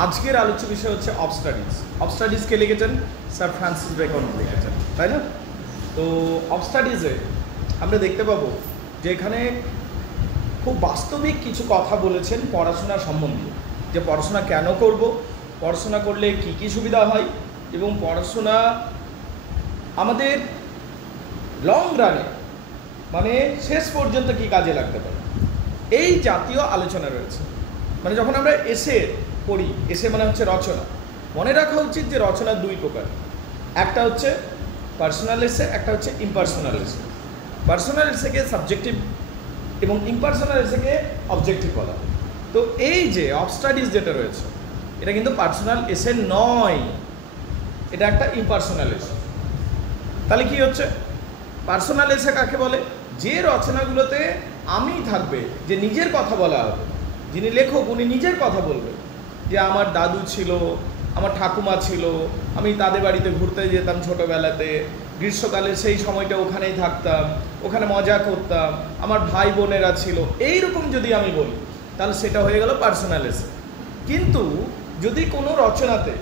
আজকের আলোচ্য বিষয় হচ্ছে অফ স্টাডিজ। অফ স্টাডিজ কে লিখেছেন? স্যার ফ্রান্সিস বেকন লিখেছেন, তাই না? তো অফ স্টাডিজে আমরা দেখতে পাবো যে এখানে খুব বাস্তবিক কিছু কথা বলেছেন পড়াশোনা সম্বন্ধে, যে পড়াশোনা কেন করব, পড়াশোনা করলে কি কি সুবিধা হয় এবং পড়াশোনা আমাদের লং রানে মানে শেষ পর্যন্ত কি কাজে লাগতে পারে, এই জাতীয় আলোচনা রয়েছে। মানে যখন আমরা এসে পড়ি, এসে মানে হচ্ছে রচনা, মনে রাখা উচিত যে রচনা দুই প্রকার, একটা হচ্ছে পার্সোনাল এসে, একটা হচ্ছে ইম্পার্সোনাল এসে। পার্সোনাল এসেকে সাবজেক্টিভ এবং ইম্পার্সোনাল এসেকে অবজেক্টিভ বলা। তো এই যে অফ স্টাডিজ যেটা রয়েছে এটা কিন্তু পার্সোনাল এসে নয়, এটা একটা ইম্পার্সোনাল এসে। তাহলে কি হচ্ছে? পার্সোনাল এসে কাকে বলে? যে রচনাগুলোতে আমি থাকবে, যে নিজের কথা বলা হবে, যিনি লেখক উনি নিজের কথা বলবেন, যে আমার দাদু ছিল, আমার ঠাকুমা ছিল, আমি তাদের বাড়িতে ঘুরতে যেতাম ছোটোবেলাতে, গ্রীষ্মকালে সেই সময়টা ওখানেই থাকতাম, ওখানে মজা করতাম, আমার ভাই বোনেরা ছিল, এইরকম যদি আমি বলি তাহলে সেটা হয়ে গেল পার্সোনাল এসে। কিন্তু যদি কোনো রচনাতে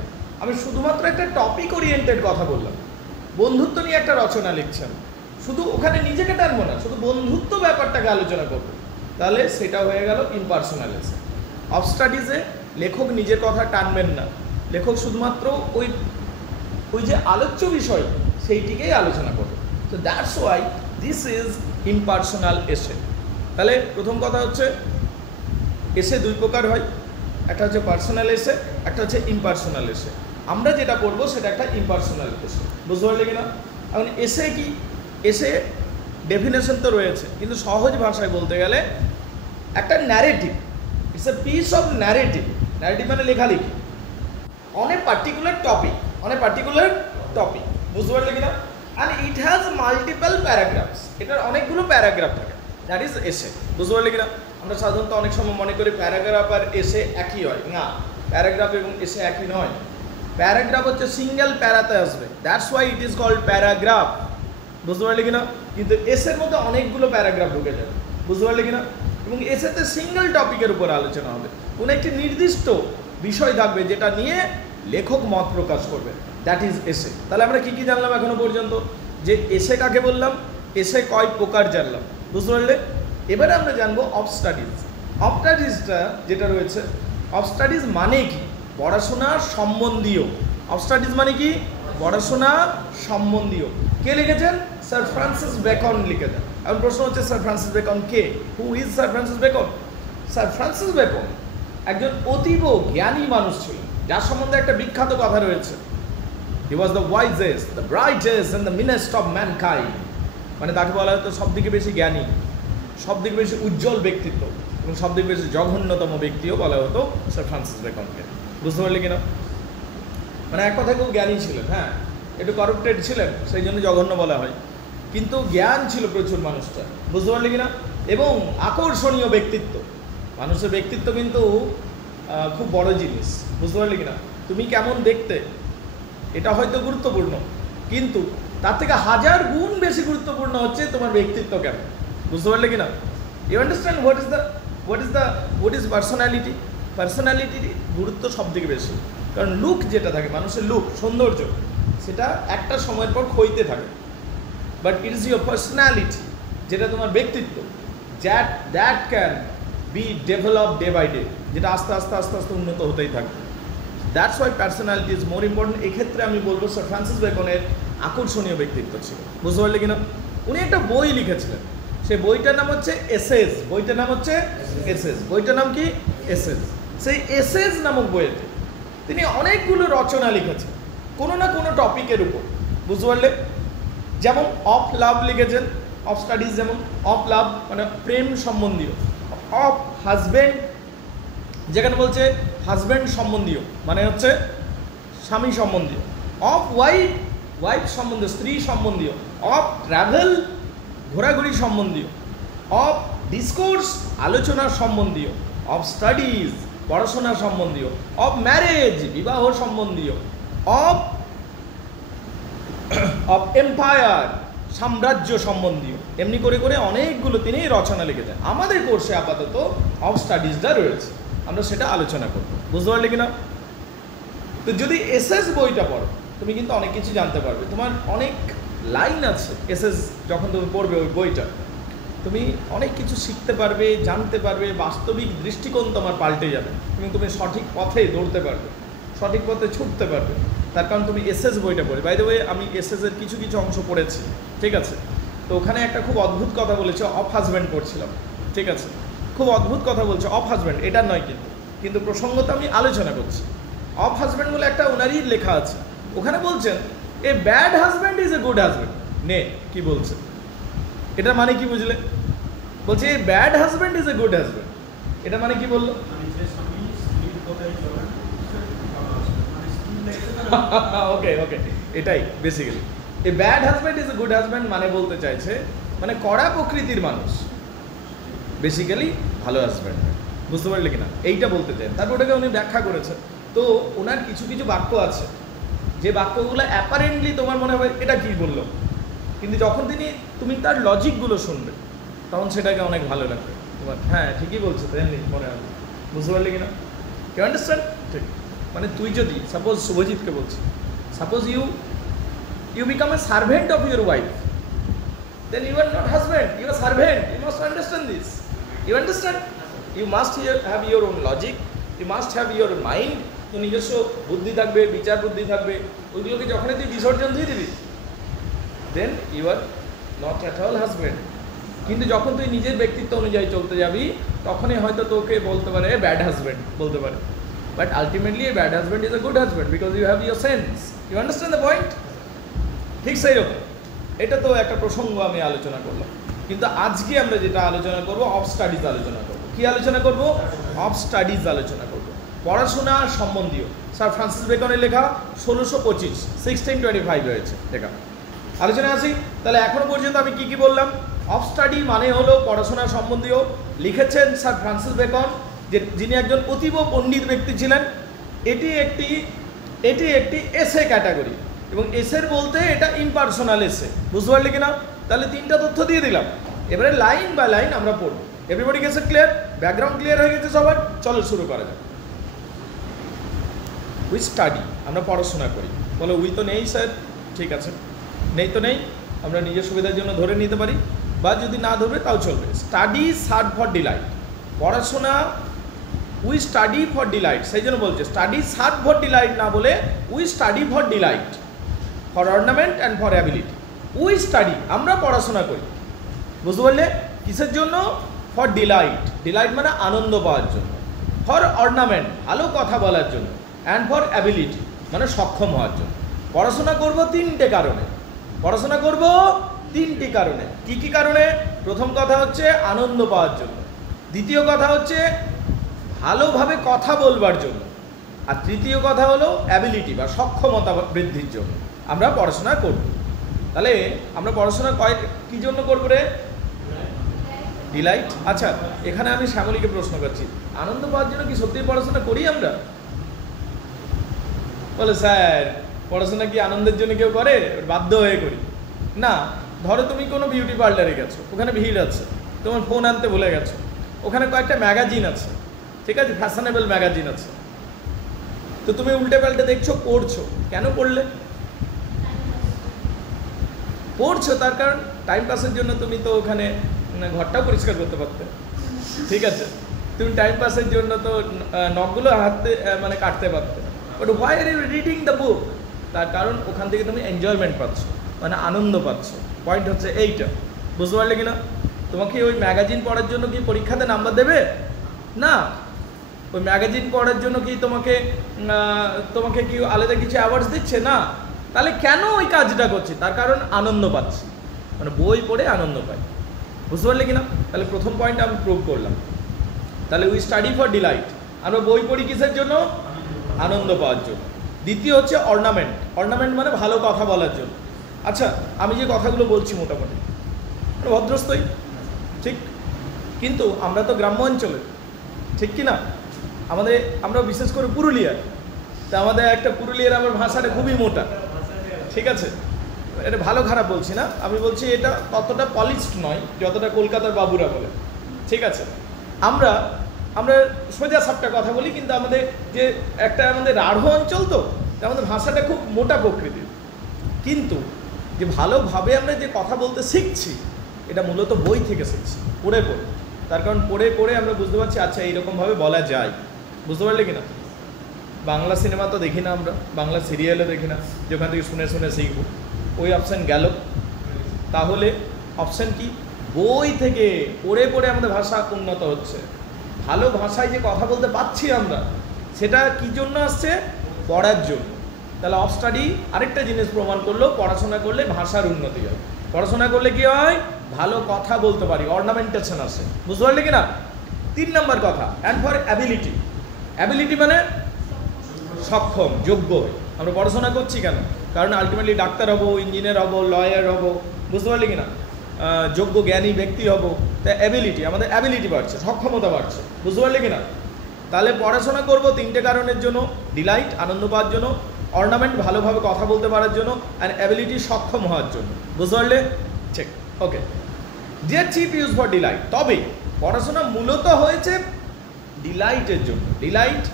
আমি শুধুমাত্র একটা টপিক ওরিয়েন্টেড কথা বললাম, বন্ধুত্ব নিয়ে একটা রচনা লিখছেন, শুধু ওখানে নিজেকে টানবো না, শুধু বন্ধুত্ব ব্যাপারটাকে আলোচনা করবো, তাহলে সেটা হয়ে গেল ইম্পার্সোনাল এসে। অফ স্টাডিজে লেখক নিজের কথা টানবেন না, লেখক শুধুমাত্র ওই যে আলোচ্য বিষয় সেইটিকেই আলোচনা করবে। তো that's why this is impersonal এসে। তাহলে প্রথম কথা হচ্ছে এসে দুই প্রকার হয়, একটা হচ্ছে পার্সোনাল এসে, একটা হচ্ছে ইম্পার্সোনাল এসে। আমরা যেটা পড়বো সেটা একটা ইম্পার্সোনাল এসে, বুঝতে পারলে কিনা? এখন এসে কি? এসে ডেফিনেশন তো রয়েছে, কিন্তু সহজ ভাষায় বলতে গেলে একটা narrative, it's a piece of narrative. Narrative মানে লেখালেখি অন এ পার্টিকুলার টপিক, বুঝতে পারলে কিনা? And it has multiple paragraphs, এটার অনেকগুলো প্যারাগ্রাফ থাকে, দ্যাট ইজ এসে, বুঝতে পারলে কিনা? আমরা সাধারণত অনেক সময় মনে করি প্যারাগ্রাফ আর এসে একই হয়, না, প্যারাগ্রাফ এবং এসে একই নয়। প্যারাগ্রাফ হচ্ছে সিঙ্গেল প্যারাতে আসবে, that's why it is called paragraph, বুঝতে পারলে কিনা? কিন্তু এসের মধ্যে অনেকগুলো প্যারাগ্রাফ ঢুকে যাবে, বুঝতে পারলে কিনা? এবং এসেতে সিঙ্গেল টপিকের উপর আলোচনা হবে, কোনো একটি নির্দিষ্ট বিষয় থাকবে যেটা নিয়ে লেখক মত প্রকাশ করবে, দ্যাট ইজ এসে। তাহলে আমরা কি কি জানলাম এখনো পর্যন্ত? যে এসে কাকে বললাম, এসে কয় প্রকার জানলাম, বুঝতে পারলে? এবারে আমরা জানবো অফ স্টাডিজ। অফ স্টাডিজটা যেটা রয়েছে, অফ স্টাডিজ মানে কি? পড়াশোনা সম্বন্ধীয়। অফ স্টাডিজ মানে কি? পড়াশোনা সম্বন্ধীয়। কে লিখেছেন? স্যার ফ্রান্সিস বেকন লিখেছেন। এখন প্রশ্ন হচ্ছে sir Francis Bacon K? Who is sir Francis Bacon? Sir Francis Bacon একজন অতীব জ্ঞানী মানুষ ছিলেন, যার সম্বন্ধে একটা বিখ্যাত কথা রয়েছে, he was the wisest, the brightest and the meanest of mankind. মানে তাকে বলা হতো সব দিকে বেশি জ্ঞানী, সব দিকে বেশি উজ্জ্বল ব্যক্তিত্ব এবং সব দিকে বেশি জঘন্যতম ব্যক্তিও বলা হতো স্যার ফ্রান্সিস বেকনকে, বুঝতে পারলে কিনা? মানে এক কথায় খুব জ্ঞানী ছিলেন, হ্যাঁ, একটু করাপ্টেড ছিলেন, সেই জন্য জঘন্য বলা হয়, কিন্তু জ্ঞান ছিল প্রচুর মানুষটা, বুঝতে পারলে কিনা? এবং আকর্ষণীয় ব্যক্তিত্ব। মানুষের ব্যক্তিত্ব কিন্তু খুব বড় জিনিস, বুঝতে পারলে কিনা? তুমি কেমন দেখতে এটা হয়তো গুরুত্বপূর্ণ, কিন্তু তার থেকে হাজার গুণ বেশি গুরুত্বপূর্ণ হচ্ছে তোমার ব্যক্তিত্ব কেমন, বুঝতে পারলে কিনা? You understand what is personality? পার্সোনালিটির গুরুত্ব সব থেকে বেশি, কারণ লুক যেটা থাকে, মানুষের লুক, সৌন্দর্য, সেটা একটা সময়ের পর ক্ষইতে থাকে, but it is your personality, যেটা তোমার ব্যক্তিত্ব, that can be develop day by day, যেটা আস্তে আস্তে আস্তে আস্তে উন্নত হতেই থাকবে। That's why personality is more important. এক্ষেত্রে আমি বলবো স্যার ফ্রান্সিস বেকনের আকর্ষণীয় ব্যক্তিত্ব ছিল, বুঝতে পারলে কিনা? উনি একটা বই লিখেছিলেন, সেই বইটার নাম হচ্ছে এসেজ। বইটার নাম হচ্ছে এসেজ। বইটার নাম কি? এসেজ। সেই এসেজ নামক বইতে তিনি অনেকগুলো রচনা লিখেছেন কোনো না কোনো টপিকের উপর, বুঝতে পারলে? যেমন অফ লাভ লিখেছেন, অফ স্টাডিজ, যেমন অফ লাভ মানে প্রেম সম্বন্ধীয়, অফ হাজব্যান্ড যেখানে বলছে হাজব্যান্ড সম্বন্ধীয় মানে হচ্ছে স্বামী সম্বন্ধীয়, অফ ওয়াইফ সম্বন্ধীয়, স্ত্রী সম্বন্ধীয়, অফ ট্রাভেল ঘোরাঘুরি সম্বন্ধীয়, অফ ডিসকোর্স আলোচনা সম্বন্ধীয়, অফ স্টাডিজ পড়াশোনা সম্বন্ধীয়, অফ ম্যারেজ বিবাহ সম্বন্ধীয়, অফ এম্পায়ার সাম্রাজ্য সম্বন্ধীয়। এমনি করে করে অনেকগুলো তিনি রচনা লিখেছেন। আমাদের কোর্সে আপাতত অফ স্টাডিজটা রয়েছে, আমরা সেটা আলোচনা করব, বুঝতে পারলে কিনা? তো যদি এসএস বইটা পড়ো তুমি কিন্তু অনেক কিছু জানতে পারবে, তোমার অনেক লাইন আছে এসএস যখন তুমি পড়বে ওই বইটা, তুমি অনেক কিছু শিখতে পারবে, জানতে পারবে, বাস্তবিক দৃষ্টিকোণ তোমার পাল্টে যাবে এবং তুমি সঠিক পথে দৌড়তে পারবে, সঠিক পথে ছুটতে পারবে, তার কারণ তুমি এসএস বইটা পড়ে। বাই দ্য ওয়ে আমি এসএসের কিছু কিছু অংশ পড়েছি, ঠিক আছে? তো ওখানে একটা খুব অদ্ভুত কথা বলেছে, অফ হাজব্যান্ড পড়ছিলাম, ঠিক আছে? খুব অদ্ভুত কথা বলছে, অফ হাজব্যান্ড এটা নয় কিন্তু প্রসঙ্গত আমি আলোচনা করছি। অফ হাজব্যান্ড বলে একটা ওনারই লেখা আছে, ওখানে বলছেন এ bad husband is a good husband. নে কি বলছে, এটার মানে কি বুঝলে? বলছে এ bad husband is a good husband, এটা মানে কি বললো? ওকে ওকে, এটাই basically A bad husband is a good husband মানে বলতে চাইছে মানে কড়া প্রকৃতির মানুষ বেসিক্যালি ভালো হাজব্যান্ড, বুঝতে পারলে কিনা? এইটা বলতে চান। তারপর ওটাকে উনি ব্যাখ্যা করেছেন। তো ওনার কিছু কিছু বাক্য আছে যে বাক্যগুলো অ্যাপারেন্টলি তোমার মনে হবে এটা কি বললো, কিন্তু যখন তুমি তার লজিকগুলো শুনবে তখন সেটাকে অনেক ভালো লাগবে তোমার। হ্যাঁ ঠিকই বলছো, তেমনি মনে হবে, বুঝতে পারলে কিনা? You understand? ঠিক, মানে তুই যদি সাপোজ শুভজিৎকে বলছি, suppose you become a servant of your wife, then you are not husband, you are servant. You must understand this. You understand? You must have your own logic, you must have your mind. তো নিজস্ব বুদ্ধি থাকবে, বিচার বুদ্ধি থাকবে, ওইগুলোকে যখনই তুই বিসর্জন দিয়ে দিবি then you are not at all husband. কিন্তু যখন তুই নিজের ব্যক্তিত্ব অনুযায়ী চলতে যাবি তখনই হয়তো তোকে বলতে পারে ব্যাড হাজব্যান্ড বলতে পারে, but ultimately a bad husband is a good husband because you have your sense. You understand the point? ঠিক সেই রকম এটা তো একটা প্রসঙ্গ আমি আলোচনা করলাম, কিন্তু আজকে আমরা যেটা আলোচনা করব অফ স্টাডিজ আলোচনা করব। কি আলোচনা করব? অফ স্টাডিজ আলোচনা করব, পড়াশোনা সম্বন্ধীয়। স্যার ফ্রান্সিস বেকনের লেখা 1625 1625 হয়েছে লেখা। আলোচনা আসি তাহলে। এখনো পর্যন্ত আমি কি কি বললাম? অফ স্টাডি মানে হলো পড়াশোনা সম্বন্ধীয়। লিখেছেন স্যার ফ্রান্সিস বেকন, যিনি একজন অতীব পণ্ডিত ব্যক্তি ছিলেন। এটি একটি এসে ক্যাটাগরি, এবং এসের বলতে এটা ইমপার্সোনাল এসে, বুঝতে পারলে কিনা? তাহলে তিনটা তথ্য দিয়ে দিলাম, এবারে লাইন বাই লাইন আমরা পড়ব। এভরিবডি গেছে ক্লিয়ার? ব্যাকগ্রাউন্ড ক্লিয়ার হয়ে গেছে সবার? চলো শুরু করা যাক। উই স্টাডি, আমরা পড়াশোনা করি। বলো উই তো নেই স্যার, ঠিক আছে, নেই তো নেই, আমরা নিজের সুবিধার জন্য ধরে নিতে পারি, বা যদি না ধরবে তাও চলবে। স্টাডি সার্ভ ফর ডিলাইট, পড়াশোনা উই স্টাডি ফর ডিলাইট, সেই জন্য বলছে স্টাডি সার্ভ ফর ডিলাইট না বলে we study for delight, for ornament and for ability. We study, আমরা পড়াশোনা করি, বুঝতে পারলে? কিসের জন্য? ফর ডিলাইট, ডিলাইট মানে আনন্দ পাওয়ার জন্য, ফর অর্নামেন্ট ভালো কথা বলার জন্য, অ্যান্ড ফর অ্যাবিলিটি মানে সক্ষম হওয়ার জন্য। পড়াশোনা করব তিনটে কারণে, পড়াশোনা করব তিনটি কারণে। কি কি কারণে? প্রথম কথা হচ্ছে আনন্দ পাওয়ার জন্য, দ্বিতীয় কথা হচ্ছে ভালোভাবে কথা বলবার জন্য, আর তৃতীয় কথা হলো অ্যাবিলিটি বা সক্ষমতা বৃদ্ধির জন্য আমরা পড়াশোনা করব। তাহলে আমরা পড়াশোনা কী জন্য করবো রে? ডিলাইট। আচ্ছা, এখানে আমি শ্যামলীকে প্রশ্ন করছি, আনন্দ পাওয়ার জন্য কি সত্যি পড়াশোনা করি আমরা? বলে স্যার পড়াশোনা কি আনন্দের জন্য কেউ করে? বাধ্য হয়ে করি না। ধরো তুমি কোনো বিউটি পার্লারে গেছো, ওখানে ভিড় আছে, তোমার ফোন আনতে ভুলে গেছো, ওখানে কয়েকটা ম্যাগাজিন আছে, ঠিক আছে, ফ্যাশনেবল ম্যাগাজিন আছে, তো তুমি উল্টে পাল্টে দেখছো, পড়ছো। কেন পড়লে? পড়ছো তার কারণ টাইম পাসের জন্য। তুমি তো ওখানে ঘরটাও পরিষ্কার করতে পারতে, ঠিক আছে, তুমি টাইম পাসের জন্য তো নখগুলো হাতে মানে কাটতে পারতে, but why are you reading the book? তার কারণ ওখান থেকে তুমি এনজয়মেন্ট পাচ্ছ, মানে আনন্দ পাচ্ছ। পয়েন্ট হচ্ছে এইটা, বুঝতে পারলে কিনা? তোমাকে ওই ম্যাগাজিন পড়ার জন্য কি পরীক্ষাতে নাম্বার দেবে? না। ওই ম্যাগাজিন পড়ার জন্য কি তোমাকে কি আলাদা কিছু অ্যাওয়ার্ডস দিচ্ছে? না। তাহলে কেন ওই কাজটা করছি? তার কারণ আনন্দ পাচ্ছি, মানে বই পড়ে আনন্দ পাই, বুঝতে পারলে কিনা? তাহলে প্রথম পয়েন্ট আমি প্রুভ করলাম। তাহলে উই স্টাডি ফর ডিলাইট, আমরা বই পড়ি কিসের জন্য? আনন্দ পাওয়ার জন্য। দ্বিতীয় হচ্ছে অর্নামেন্ট, অর্নামেন্ট মানে ভালো কথা বলার জন্য। আচ্ছা, আমি যে কথাগুলো বলছি মোটামুটি ভদ্রস্থই, ঠিক, কিন্তু আমরা তো গ্রাম্য অঞ্চলে, ঠিক কি না? আমরা বিশেষ করে পুরুলিয়ার, তা আমাদের একটা পুরুলিয়ার আমার ভাষাটা খুবই মোটা, ঠিক আছে, এটা ভালো খারাপ বলছি না, আমি বলছি এটা ততটা পলিশড নয় যতটা কলকাতার বাবুরা বলে, ঠিক আছে। আমরা আমরা সোজা সাপটা কথা বলি, কিন্তু আমাদের যে একটা আমাদের রাঢ় অঞ্চল, তো আমাদের ভাষাটা খুব মোটা প্রকৃতির, কিন্তু যে ভালোভাবে আমরা যে কথা বলতে শিখছি এটা মূলত বই থেকে শিখছি, পড়ে পড়ে। তার কারণ পড়ে পড়ে আমরা বুঝতে পারছি আচ্ছা এইরকমভাবে বলা যায়, বুঝতে পারলে কি না? বাংলা সিনেমা তো দেখি না আমরা, বাংলা সিরিয়ালও দেখি না যেখান থেকে শুনে শুনে শিখবো, ওই অপশান গেল। তাহলে অপশান কি? বই থেকে পড়ে পড়ে আমাদের ভাষা উন্নত হচ্ছে। ভালো ভাষায় যে কথা বলতে পারছি আমরা, সেটা কি জন্য আসছে? পড়ার জন্য। তাহলে অফ স্টাডি আরেকটা জিনিস প্রমাণ করলো, পড়াশোনা করলে ভাষার উন্নতি হয়। পড়াশোনা করলে কি হয়? ভালো কথা বলতে পারি, অর্নামেন্টেশন আসে, বুঝতে পারলে কি না? 3 নম্বর কথা, অ্যান্ড ফর অ্যাবিলিটি। অ্যাবিলিটি মানে সক্ষম, যোগ্য। আমরা পড়াশোনা করছি কেন? কারণ আলটিমেটলি ডাক্তার হব, ইঞ্জিনিয়ার হব, লয়ার হব, বুঝতে পারলি কি না? যোগ্য জ্ঞানী ব্যক্তি হব। তাই অ্যাবিলিটি, আমাদের অ্যাবিলিটি বাড়ছে, সক্ষমতা বাড়ছে, বুঝতে পারলি কি না? তাহলে পড়াশোনা করব 3টে কারণের জন্য: ডিলাইট, আনন্দ পাওয়ার জন্য; অর্নামেন্ট, ভালোভাবে কথা বলতে পারার জন্য; অ্যান্ড অ্যাবিলিটি, সক্ষম হওয়ার জন্য, বুঝতে পারলে? ঠিক, okay. Dear chief, use for delight. তবে পড়াশোনা মূলত হয়েছে ডিলাইটের জন্য। Delight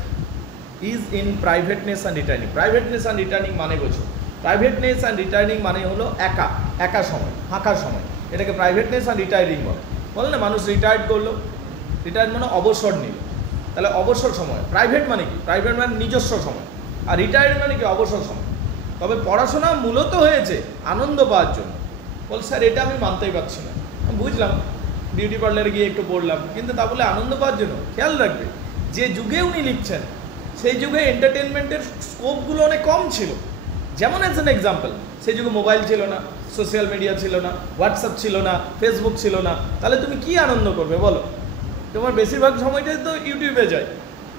is in privateness and returning. Privateness and returning মানে বোঝো, প্রাইভেটনেস অ্যান্ড রিটার্নিং মানে হলো একা একা সময়, ফাঁকা সময়, এটাকে প্রাইভেটনেস অ্যান্ড রিটায়ারিং বলে না? মানুষ রিটায়ার্ড করলো, রিটায়ার্ড মানে অবসর নিল, তাহলে অবসর সময়। প্রাইভেট মানে কি? প্রাইভেট মানে নিজস্ব সময়, আর রিটায়ার্ড মানে কি? অবসর সময়। তবে পড়াশোনা মূলত হয়েছে আনন্দ পাওয়ার জন্য। বল স্যার এটা আমি মানতেই পারছি না। আমি বুঝলাম, বিউটি পার্লারে গিয়ে একটু পড়লাম, কিন্তু তা বলে আনন্দ পাওয়ার জন্য? খেয়াল রাখবে, যে যুগে উনি লিখছেন সেই যুগে এন্টারটেনমেন্টের স্কোপগুলো অনেক কম ছিল। যেমন অ্যাজ অ্যান এক্সাম্পল, সেই যুগে মোবাইল ছিল না, সোশ্যাল মিডিয়া ছিল না, হোয়াটসঅ্যাপ ছিল না, ফেসবুক ছিল না। তাহলে তুমি কি আনন্দ করবে বলো? তোমার বেশিরভাগ সময়টাই তো ইউটিউবে যায়,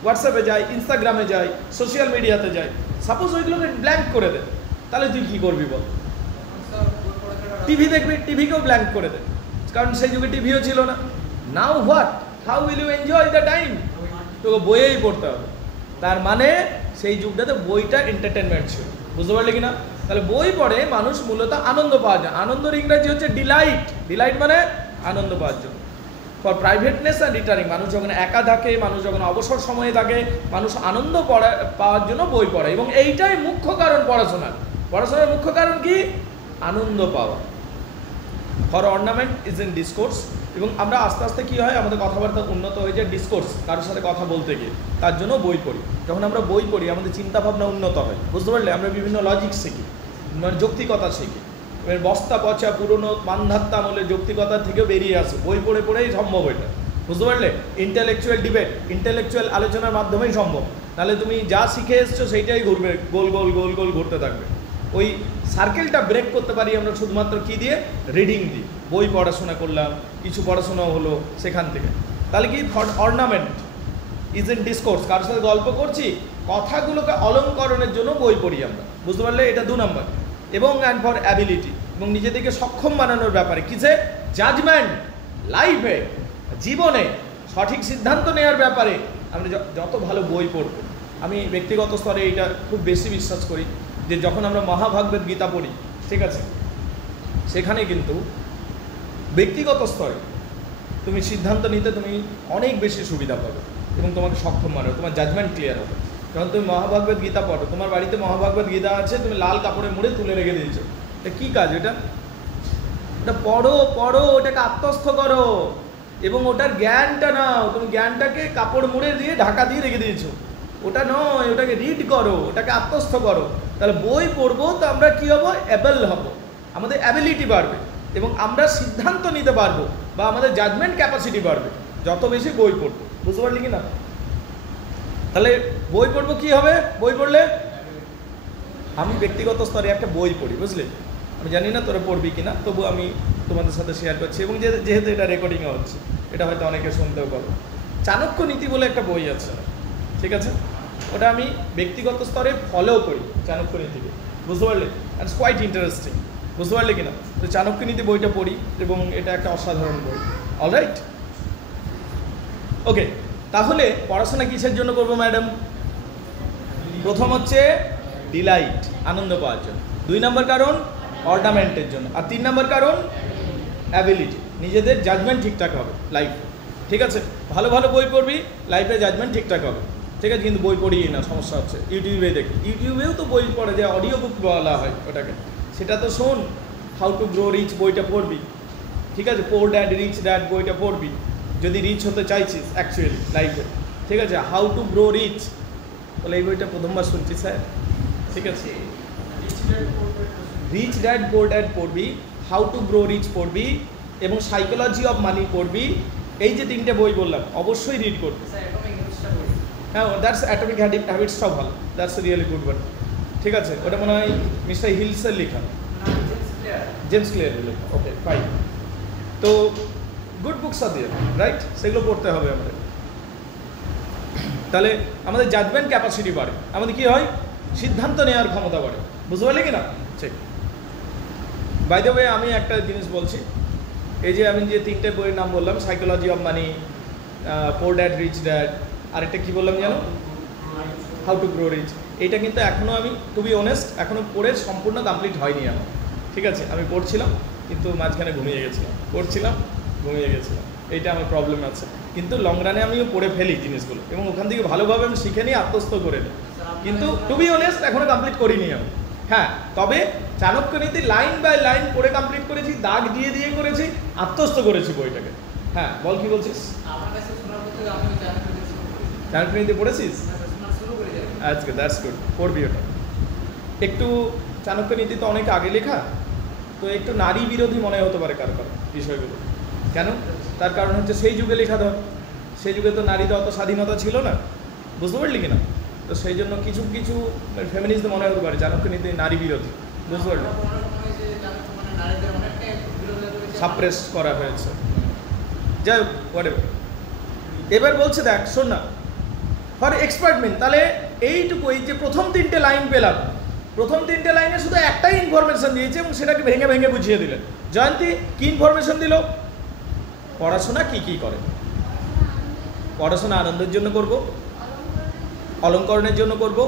হোয়াটসঅ্যাপে যায়, ইনস্টাগ্রামে যায়, সোশ্যাল মিডিয়াতে যায়। সাপোজ ওইগুলোকে ব্ল্যাঙ্ক করে দে, তাহলে তুই কী করবি বল? টিভি দেখবি, টিভিকেও ব্ল্যাঙ্ক করে দে, কারণ সেই যুগে টিভিও ছিল না। Now what, how will you enjoy the time? তোকে বইয়েই পড়তে হবে। তার মানে সেই যুগটাতে বইটা এন্টারটেনমেন্ট ছিল, বুঝতে পারলে কি না? তাহলে বই পড়ে মানুষ মূলত আনন্দ পাওয়া যায়। আনন্দের ইংরাজি হচ্ছে ডিলাইট। ডিলাইট মানে আনন্দ পাওয়ার জন্য। ফর প্রাইভেটনেস অ্যান্ড রিটার্নিং, মানুষ যখন একা থাকে, মানুষ যখন অবসর সময়ে থাকে, মানুষ আনন্দ পাওয়ার জন্য বই পড়ে। এবং এইটাই মুখ্য কারণ পড়াশোনার। পড়াশোনার মুখ্য কারণ কি? আনন্দ পাওয়া। For ornament is in discourse. এবং আমরা আস্তে আস্তে কী হয়, আমাদের কথাবার্তা উন্নত হয়ে যায় ডিসকোর্স, কারোর সাথে কথা বলতে গিয়ে। তার জন্য বই পড়ি। যখন আমরা বই পড়ি আমাদের চিন্তাভাবনা উন্নত হয়, বুঝতে পারলে? আমরা বিভিন্ন লজিক শিখি, যৌক্তিকতা শিখি। এবার বস্তা পচা পুরনো মানধাত্তা আমলের যৌক্তিকতা থেকেও বেরিয়ে আসে, বই পড়ে পড়েই সম্ভব এটা, বুঝতে পারলে? ইন্টেলেকচুয়াল ডিবেট, ইন্টেলেকচুয়াল আলোচনার মাধ্যমেই সম্ভব। তাহলে তুমি যা শিখে এসছো সেইটাই ঘুরবে, গোল গোল গোল গোল ঘুরতে থাকবে। ওই সার্কেলটা ব্রেক করতে পারি আমরা শুধুমাত্র কী দিয়ে? রিডিং দিই। বই পড়াশোনা করলাম, কিছু পড়াশোনা হলো সেখান থেকে। তাহলে কি? অর্নামেন্ট ইজ ইন ডিসকোর্স, কারোর সাথে গল্প করছি, কথাগুলোকে অলঙ্করণের জন্য বই পড়ি আমরা, বুঝতে পারলে? এটা 2 নম্বর। এবং অ্যান্ড ফর অ্যাবিলিটি, এবং নিজেদেরকে সক্ষম বানানোর ব্যাপারে। কিসে? জাজমেন্ট, লাইফে, জীবনে সঠিক সিদ্ধান্ত নেওয়ার ব্যাপারে আমরা যত ভালো বই পড়ব। আমি ব্যক্তিগত স্তরে এটা খুব বেশি বিশ্বাস করি যে যখন আমরা মহাভাগবত গীতা পড়ি, ঠিক আছে, সেখানে কিন্তু ব্যক্তিগত স্তরে তুমি সিদ্ধান্ত নিতে তুমি অনেক বেশি সুবিধা পাবে এবং তোমাকে সক্ষম বানাবে, তোমার জাজমেন্ট ক্লিয়ার হবে। যখন তুমি মহাভাগবত গীতা পড়ো, তোমার বাড়িতে মহাভাগবত গীতা আছে, তুমি লাল কাপড়ে মুড়ে তুলে রেখে দিয়েছো, এটা কী কাজ? এটা পড়ো পড়ো, ওটাকে আত্মস্থ করো এবং ওটার জ্ঞানটা নাও। তুমি জ্ঞানটাকে কাপড় মুড়ে দিয়ে ঢাকা দিয়ে রেখে দিয়েছো, ওটা নয়, ওটাকে রিড করো, ওটাকে আত্মস্থ করো। তাহলে বই পড়বো তো আমরা কী হবো? অ্যাবল হব, আমাদের অ্যাবিলিটি বাড়বে এবং আমরা সিদ্ধান্ত নিতে পারবো বা আমাদের জাজমেন্ট ক্যাপাসিটি বাড়বে যত বেশি বই পড়বো, বুঝতে পারলি কি না? তাহলে বই পড়বো কী হবে? বই পড়লে আমি ব্যক্তিগত স্তরে একটা বই পড়ি, বুঝলি? আমি জানি না তোরা পড়বি কিনা, তবু আমি তোমাদের সাথে শেয়ার করছি। এবং যেহেতু এটা রেকর্ডিংও হচ্ছে, এটা হয়তো অনেকে শুনতেও পাবো। চাণক্য নীতি বলে একটা বই আছে, ঠিক আছে? ওটা আমি ব্যক্তিগত স্তরে ফলো করি, চাণক্য নীতিকে, বুঝতে পারলে? ইটস কোয়াইট ইন্টারেস্টিং, বুঝতে পারলে কিনা? তো চাণক্য নীতি বইটা পড়ি এবং এটা একটা অসাধারণ বই। অলরাইট, ওকে। তাহলে পড়াশোনা কিসের জন্য করবো ম্যাডাম? প্রথম হচ্ছে ডিলাইট, আনন্দ পাওয়ার জন্য। 2 নম্বর কারণ অর্নামেন্টের জন্য। আর 3 নম্বর কারণ অ্যাবিলিটি, নিজেদের জাজমেন্ট ঠিকঠাক হবে লাইফ। ঠিক আছে? ভালো ভালো বই পড়বি, লাইফে জাজমেন্ট ঠিকঠাক হবে, ঠিক আছে? কিন্তু বই পড়িই না, সমস্যা হচ্ছে। ইউটিউবে দেখি, ইউটিউবেও তো বই পড়ে, যে অডিও বুক বলা হয় ওটাকে, সেটা তো শোন। হাউ টু গ্রো রিচ বইটা পড়বি, ঠিক আছে? পোর ড্যাড রিচ ড্যাড বইটা পড়বি যদি রিচ হতে চাইছিস অ্যাকচুয়ালি লাইফে, ঠিক আছে? হাউ টু গ্রো রিচ, বলে এই বইটা প্রথমবার শুনছি স্যার, ঠিক আছে? রিচ ড্যাড পোর ড্যাড পড়বি, হাউ টু গ্রো রিচ পড়বি, এবং সাইকোলজি অফ মানি পড়বি। এই যে তিনটে বই বললাম অবশ্যই রিড করবি। হ্যাঁ, দ্যাটস অ্যাটমিক হ্যাবিটসটাও ভালো, দ্যাটস রিয়েলি গুড ওয়ান, ঠিক আছে? ওটা মনে হয় মিস্টার হিলসের লেখা, জেমস ক্লিয়ারের লেখা। ওকে, ফাইন। তো গুড বুকস আর দিয়ে রাইট, সেগুলো পড়তে হবে আমাদের। তাহলে আমাদের জাজমেন্ট ক্যাপাসিটি বাড়ে, আমাদের কি হয়, সিদ্ধান্ত নেওয়ার ক্ষমতা বাড়ে। বুঝতে পারলে কি না? ঠিক। বাই দ্য ওয়ে, আমি একটা জিনিস বলছি, এই যে আমি যে তিনটে বইয়ের নাম বললাম, psychology of money, poor dad rich dad, আরেকটা কী বললাম জানো, হাউ টু গ্রো রিচ, এইটা কিন্তু এখনও আমি টু বি অনেস্ট এখনও পড়ে সম্পূর্ণ কমপ্লিট হয়নি আমার, ঠিক আছে? আমি পড়ছিলাম কিন্তু মাঝখানে ঘুমিয়ে গেছিলাম, পড়ছিলাম ঘুমিয়ে গেছিলাম, এইটা আমার প্রবলেম আছে। কিন্তু লং রানে আমিও পড়ে ফেলি জিনিসগুলো, এবং ওখান থেকে ভালোভাবে আমি শিখে নিই, আত্মস্থ করে নিই, কিন্তু টু বি অনেস্ট এখনও কমপ্লিট করিনি আমি। হ্যাঁ, তবে চাণক্য নীতি লাইন বাই লাইন পড়ে কমপ্লিট করেছি, দাগ দিয়ে দিয়ে করেছি, আত্মস্থ করেছি বইটাকে। হ্যাঁ, বল কি বলছিস? চাণক্য নীতি পড়েছিস আজকে? দ্যাটস গুড, পড়বি ওটা। একটু চাণক্য নীতি তো অনেক আগে লেখা, তো একটু নারী বিরোধী মনে হতে পারে কারো কারো বিষয়গুলো। কেন? তার কারণ হচ্ছে সেই যুগে লেখা, ধর সেই যুগে তো নারীদের অত স্বাধীনতা ছিল না, বুঝতে পারলি কিনা? তো সেই জন্য কিছু কিছু ফেমিনিস্টদের মনে হতে পারে চাণক্য নীতি নারী বিরোধী, বুঝতে পারলি? সাপ্রেস করা হয়েছে, যাই হোক, হোয়াটএভার। এবার বলছে, দেখ শোন না, ফর এক্সপার্ট মেন, তাহলে এইটুকু, এই যে প্রথম তিনটে লাইন পেলাম, প্রথম তিনটে লাইনে শুধু একটাই ইনফরমেশন দিয়েছে, এবং সেটাকে ভেঙে ভেঙে বুঝিয়ে দিলেন। জয়ন্তী কি ইনফরমেশন দিল? পড়াশোনা কি কি করে? পড়াশোনা আনন্দের জন্য করব, অলঙ্করণের জন্য করব,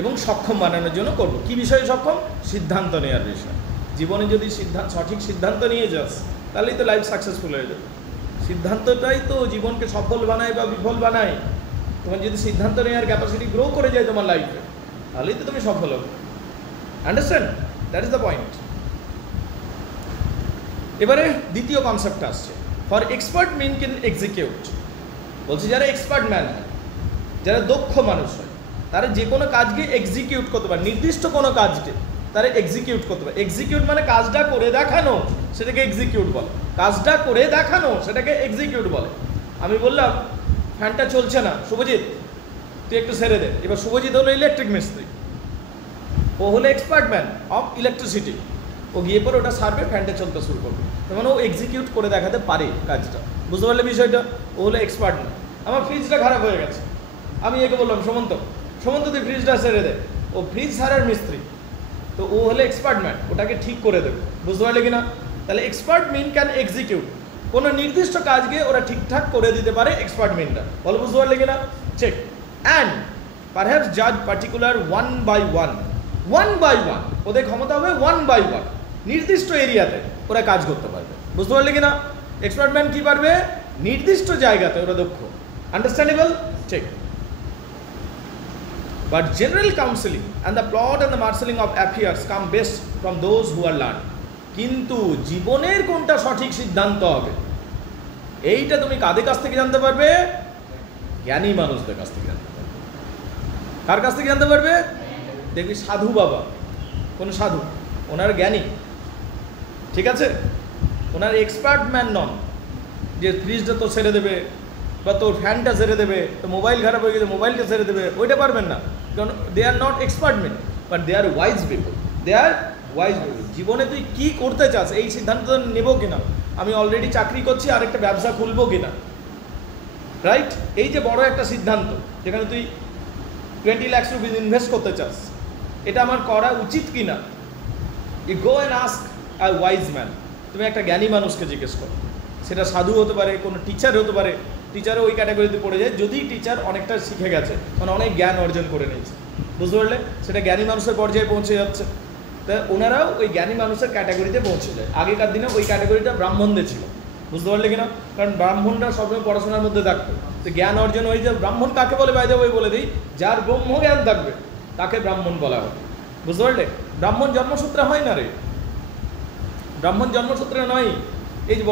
এবং সক্ষম বানানোর জন্য করব। কি বিষয়ে সক্ষম? সিদ্ধান্ত নেওয়ার বিষয়। জীবনে যদি সঠিক সিদ্ধান্ত নিয়ে যাস, তাহলেই তো লাইফ সাকসেসফুল হয়ে যাবে। সিদ্ধান্তটাই তো জীবনকে সফল বানায় বা বিফল বানায়। তোমার যদি সিদ্ধান্ত নেওয়ার ক্যাপাসিটি গ্রো করে যায় তোমার লাইফে, তাহলেই তো তুমি সফল হবে। Understand? That is the point. এবারে দ্বিতীয় কনসেপ্টটা আসছে, for expert main can execute. বলছি যারা এক্সপার্ট ম্যান হয়, যারা দক্ষ মানুষ হয়, তারা যে কোনো কাজকে এক্সিকিউট করতে পারে, নির্দিষ্ট কোনো কাজকে তারা এক্সিকিউট করতে পারে। এক্সিকিউট মানে কাজটা করে দেখানো, সেটাকে এক্সিকিউট বলে। কাজটা করে দেখানো, সেটাকে এক্সিকিউট বলে। আমি বললাম ফ্যানটা চলছে না, শুভজিৎ তুই একটু ছেড়ে দে। এবার শুভজিৎ হলো ইলেকট্রিক মিস্ত্রি, ও হলো এক্সপার্ট ম্যান অফ ইলেকট্রিসিটি। ও গিয়ে পরে ওটা সারবে, ফ্যানটা চলতে শুরু করবে, তার মানে ও এক্সিকিউট করে দেখাতে পারে কাজটা। বুঝতে পারলে বিষয়টা? ও হলো এক্সপার্ট ম্যান। আমার ফ্রিজটা খারাপ হয়ে গেছে, আমি একে বললাম সুমন্ত তুই ফ্রিজটা ছেড়ে দে। ও ফ্রিজ সারার মিস্ত্রি, তো ও হলো এক্সপার্ট ম্যান, ওটাকে ঠিক করে দেবে। বুঝতে পারলে কিনা? তাহলে এক্সপার্ট মেন ক্যান এক্সিকিউট, কোনো নির্দিষ্ট কাজকে ওরা ঠিকঠাক করে দিতে পারে এক্সপার্ট মেনটা। বলো বুঝতে পারলে কিনা? চেক। অ্যান্ড পারহ্যাপস জাজ পার্টিকুলার ওয়ান বাই ওয়ান, ওদের ক্ষমতা হবে ওয়ান বাই ওয়ান, নির্দিষ্ট এরিয়াতে ওরা কাজ করতে পারবে। বুঝতে পারলে কিনা? এক্সপার্ট ম্যান কী পারবে? নির্দিষ্ট জায়গাতে ওরা দক্ষ। Understandable? Check. But general counseling and the plot and the marshalling of affairs come best from those who are learned. কিন্তু জীবনের কোনটা সঠিক সিদ্ধান্ত হবে, এইটা তুমি কাদের কাছ থেকে জানতে পারবে? জ্ঞানী মানুষদের কাছ থেকে জানতে পারবে। কার কাছ থেকে জানতে পারবে? দেখবি সাধু বাবা, কোন সাধু, ওনার জ্ঞানী, ঠিক আছে? ওনার এক্সপার্ট ম্যান নন যে ফ্রিজটা তো ছেড়ে দেবে, বা তোর ফ্যানটা ছেড়ে দেবে, তো মোবাইল খারাপ হয়ে গেছে মোবাইলটা ছেড়ে দেবে, ওইটা পারবেন না। কারণ they are not expert men, but they are wise people. জীবনে তুই কী করতে চাস, এই সিদ্ধান্ত নেবো কিনা, আমি অলরেডি চাকরি করছি আর একটা ব্যবসা খুলবো কিনা, রাইট? এই যে বড় একটা সিদ্ধান্ত, যেখানে তুই 20 লাখ রুপিস ইনভেস্ট করতে চাস, এটা আমার করা উচিত কিনা, you go and ask a wise man. তুমি একটা জ্ঞানী মানুষকে জিজ্ঞেস করো, সেটা সাধু হতে পারে, কোনো টিচার হতে পারে। টিচারও ওই ক্যাটাগরিতে পড়ে যায় যদি টিচার অনেকটা শিখে গেছে, মানে অনেক জ্ঞান অর্জন করে নিয়েছে। বুঝতে পারলে? সেটা জ্ঞানী মানুষের পর্যায়ে পৌঁছে যাচ্ছে, তা ওনারাও ওই জ্ঞানী মানুষের ক্যাটাগরিতে পৌঁছে যায়। আগেকার দিনে ওই ক্যাটাগরিটা ব্রাহ্মণদের ছিল, বুঝতে পারলে কিনা? কারণ ব্রাহ্মণরা সবসময় পড়াশোনার মধ্যে থাকতো, তো জ্ঞান অর্জন হয়ে যায়। ব্রাহ্মণ কাকে বলে বাইরে ওই বলে দিই, যার ব্রহ্ম জ্ঞান থাকবে তাকে ব্রাহ্মণ বলা হবে। বুঝতে পারলে? ব্রাহ্মণ জন্মসূত্রে হয় না রে, ব্রাহ্মণ জন্মসূত্রে নয়। এই যে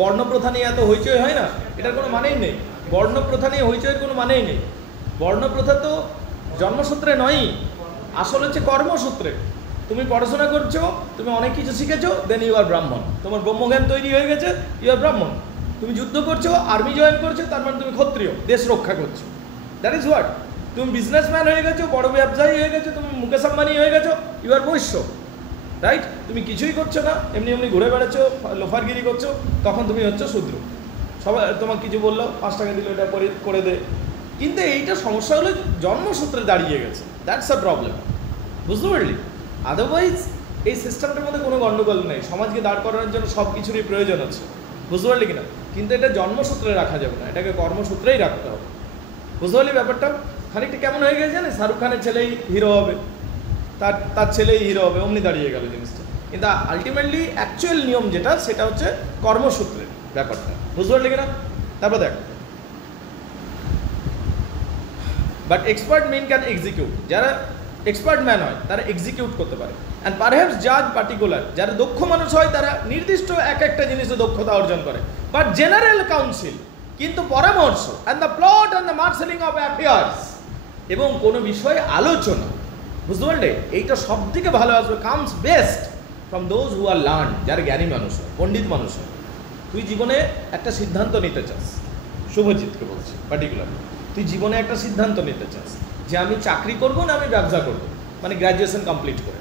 বর্ণপ্রথা নিয়ে এত হইচই হয় না, এটার কোনো মানেই নেই। বর্ণপ্রথা নিয়ে হইচইয়ের কোনো মানেই নেই। বর্ণপ্রথা তো জন্মসূত্রে নয়ই, আসল হচ্ছে কর্মসূত্রে। তুমি পড়াশোনা করছো, তুমি অনেক কিছু শিখেছো, দেন ইউ আর ব্রাহ্মণ। তোমার ব্রহ্মজ্ঞান তৈরি হয়ে গেছে, ইউ আর ব্রাহ্মণ। তুমি যুদ্ধ করছো, আর্মি জয়েন করছো, তার মানে তুমি ক্ষত্রিয়, দেশ রক্ষা করছো। That is what. তুমি বিজনেসম্যান হয়ে গেছো, বড় ব্যবসায়ী হয়ে গেছো, তুমি মুকেশ আম্বানি হয়ে গেছো, ইউ আর বৈশ্য, রাইট? তুমি কিছুই করছো না, এমনি এমনি ঘুরে বেড়াচ্ছো, লোফারগিরি করছো, তখন তুমি হচ্ছে শূদ্র। সবাই তোমার কিছু বললো, 5 টাকা দিল, এটা করে দে। কিন্তু এইটা সমস্যা হলো জন্মসূত্রে দাঁড়িয়ে গেছে, দ্যাটস আ প্রবলেম। বুঝতে পারলি? আদারওয়াইজ এই সিস্টেমটার মধ্যে কোনো গণ্ডগোল নেই। সমাজকে দাঁড় করানোর জন্য সব কিছুরই প্রয়োজন আছে, বুঝতে পারলি কিনা? কিন্তু এটা জন্মসূত্রে রাখা যাবে না, এটাকে কর্মসূত্রেই রাখতে হবে। বুঝতে পারলি ব্যাপারটা? খানিকটা কেমন হয়ে গেছে জানিস? শাহরুখ খানের ছেলেই হিরো হবে, তার ছেলেই হিরো হবে, অমনি দাঁড়িয়ে গেল জিনিসটা। কিন্তু আলটিমেটলি অ্যাকচুয়াল নিয়ম যেটা, সেটা হচ্ছে কর্মসূত্রের ব্যাপারটা। বুঝতে পারলি কিনা? তারপর দেখ, but expert main can execute. যারা এক্সপার্ট ম্যান হয় তারা এক্সিকিউট করতে পারে। অ্যান্ড পারহ্যাপস জাজ পার্টিকুলার, যারা দক্ষ মানুষ হয় তারা নির্দিষ্ট একটা জিনিসে দক্ষতা অর্জন করে। বাট জেনারেল কাউন্সিল, কিন্তু পরামর্শ, and the plot and the marshalling of affairs, এবং কোনো বিষয়ে আলোচনা, বুঝতে পারলে? এইটা সব থেকে ভালো আসবে, comes best from those who are learn, যারা জ্ঞানী মানুষ হয়, পণ্ডিত মানুষ হয়। তুই জীবনে একটা সিদ্ধান্ত নিতে চাস, শুভজিৎকে বলছি পার্টিকুলার, তুই জীবনে একটা সিদ্ধান্ত নিতে চাস যে আমি চাকরি করব না আমি ব্যবসা করব, মানে গ্র্যাজুয়েশন কমপ্লিট করে।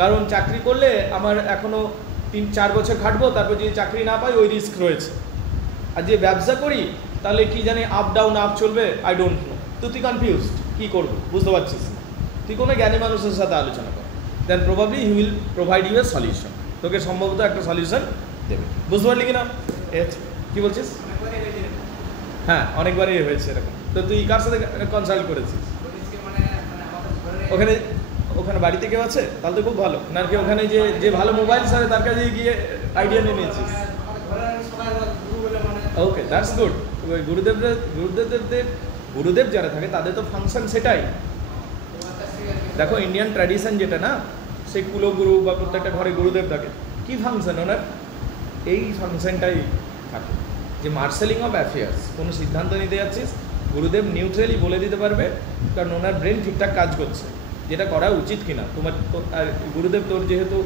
কারণ চাকরি করলে আমার এখনও 3-4 বছর খাটবো, তারপর যদি চাকরি না পাই ওই রিস্ক রয়েছে। আর যে ব্যবসা করি তাহলে কি জানি আপ ডাউন আপ চলবে, আই ডোন্ট নো। তো তুই কনফিউজড, কী করবো বুঝতে পারছিস না। তুই কোনো জ্ঞানী মানুষের সাথে আলোচনা কর, then probably he will provide you a solution, তোকে সম্ভবত একটা সলিউশন দেবে। বুঝতে পারলি কি না? কী বলছিস? হ্যাঁ, অনেকবারই হয়েছে এরকম। তো তুই কার সাথে কনসাল্ট করেছিস? ওখানে বাড়িতে কেউ আছে? তাহলে তো খুব ভালো। না কি ওখানে যে ভালো মোবাইল সারে তার কাছে গিয়ে আইডিয়া নিয়ে নিয়েছিস? ওকে, দ্যাটস গুড। গুরুদেব যারা থাকে তাদের তো ফাংশন সেটাই। দেখো ইন্ডিয়ান ট্র্যাডিশন যেটা না, সেই কুলগুরু বা প্রত্যেকটা ঘরে গুরুদেব থাকে। কী ফাংশন ওনার? এই ফাংশনটাই থাকে যে মার্সেলিং অফ অ্যাফেয়ার্স। কোনো সিদ্ধান্ত নিতে যাচ্ছিস, গুরুদেব নিউট্রালি বলে দিতে পারবে, কারণ ওনার ব্রেন ঠিকঠাক কাজ করছে, যেটা করা উচিত কিনা। তোমার আর গুরুদেব তোর যেহেতু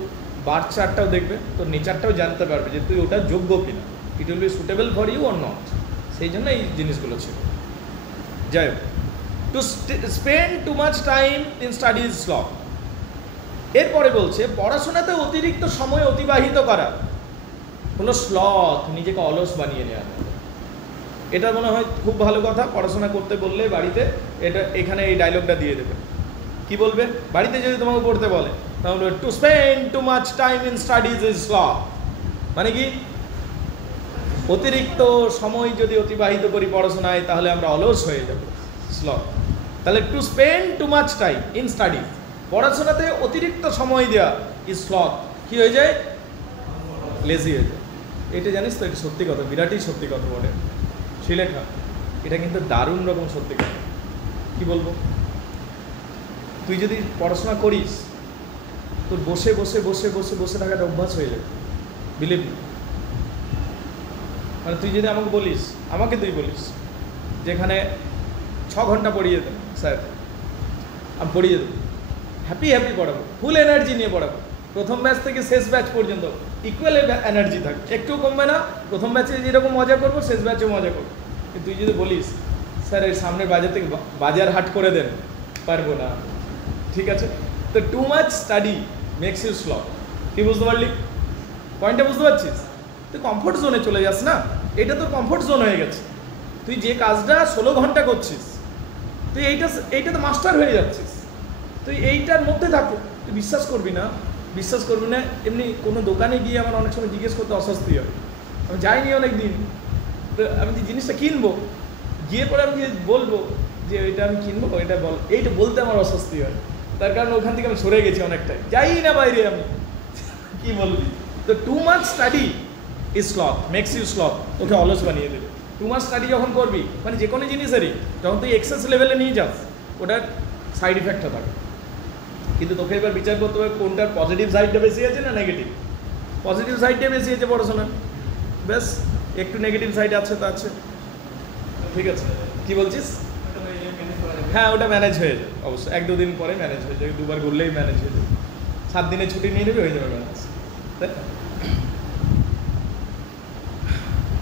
বার্থ চার্টটাও দেখবে, তোর নেচারটাও জানতে পারবে যে তুই ওটা যোগ্য কিনা, it will be suitable for you or not. সেই জন্য এই জিনিসগুলো ছিল। যাই হোক, to spend too much time in studies sloth. এরপরে বলছে পড়াশোনাতে অতিরিক্ত সময় অতিবাহিত করা হলো স্লথ, নিজেকে অলস বানিয়ে নেওয়া। এটা মনে হয় খুব ভালো কথা। পড়াশোনা করতে বললে বাড়িতে এখানে এই ডায়লগটা দিয়ে দেবে। কি বলবে বাড়িতে যদি তোমাকে পড়তে বলে? তাহলে two spend too much time in studies is sloth. মানে কি? অতিরিক্ত সময় যদি অতিবাহিত করি পড়াশোনায় তাহলে আমরা অলস হয়ে যাব, স্লথ। তাহলে two spend too much time in studies, পড়াশোনাতে অতিরিক্ত সময় দেওয়া ইজ স্লথ। কী হয়ে যায়? লেজি হয়ে যায়। এটা জানিস তো, এটা সত্যি কথা, বিরাটই সত্যি কথা বটে শ্রীলেখা। এটা কিন্তু দারুণ রকম সত্যি কথা। কী বলবো, তুই যদি পড়াশোনা করিস, তোর বসে বসে বসে বসে বসে থাকাটা অভ্যাস হয়ে যাবে, বিলিভ মি। মানে তুই যদি আমাকে তুই বলিস যেখানে 6 ঘন্টা পড়িয়ে দেন স্যার, আমি পড়িয়ে দেবো, হ্যাপি পড়াবো, ফুল এনার্জি নিয়ে পড়াবো, প্রথম ব্যাচ থেকে শেষ ব্যাচ পর্যন্ত ইকুয়াল এনার্জি থাকবে, একটু কমবে না। প্রথম ব্যাচে যেরকম মজা করবো শেষ ব্যাচেও মজা করবো। কিন্তু তুই যদি বলিস স্যার এর সামনের বাজার থেকে বাজার হাট করে দেন, পারবো না। ঠিক আছে, তো too much study makes you sloth. তুই বুঝতে পারলি পয়েন্টটা? বুঝতে পারছিস? তুই কমফোর্ট জোনে চলে যাস না, এটা তোর কমফোর্ট জোন হয়ে গেছে। তুই যে কাজটা 16 ঘন্টা করছিস, তুই এইটাতে মাস্টার হয়ে যাচ্ছিস। তুই এইটার মধ্যে থাকো, তুই বিশ্বাস করবি না। এমনি কোনো দোকানে গিয়ে আমার অনেক সময় জিজ্ঞেস করতে অস্বস্তি হয়। আমি যাইনি অনেক দিন, তো আমি যে জিনিসটা কিনবো, গিয়ে পরে আমি বলবো যে এটা আমি কিনবো, এটা বল, এইটা বলতে আমার অস্বস্তি হয়। তার কারণ ওখান থেকে আমি সরে গেছি অনেকটাই, যাই না বাইরে আমি। কি বলবি? তো too much study sloth makes you sloth, তোকে অলস বানিয়ে দেবে। টু মাচ স্টাডি যখন করবি, মানে যে কোনো জিনিসেরই যখন তুই এক্সেস লেভেলে নিয়ে যাস, ওটার সাইড ইফেক্টটা থাকে। কিন্তু তোকে এবার বিচার করতে হবে কোনটার পজিটিভ সাইডটা বেশি আছে না নেগেটিভ। পজিটিভ সাইডটা বেশি আছে পড়াশোনার, বেশ একটু নেগেটিভ সাইড আছে তো আছে, ঠিক আছে। কি বলছিস? হ্যাঁ, ওটা ম্যানেজ হয়ে যায় অবশ্যই, 1-2 দিন পরে ম্যানেজ হয়ে যায়, 2বার ঘুরলেই ম্যানেজ হয়ে যায়। 7 দিনের ছুটি নিয়ে নেবে, হয়ে যাবে ম্যানেজ।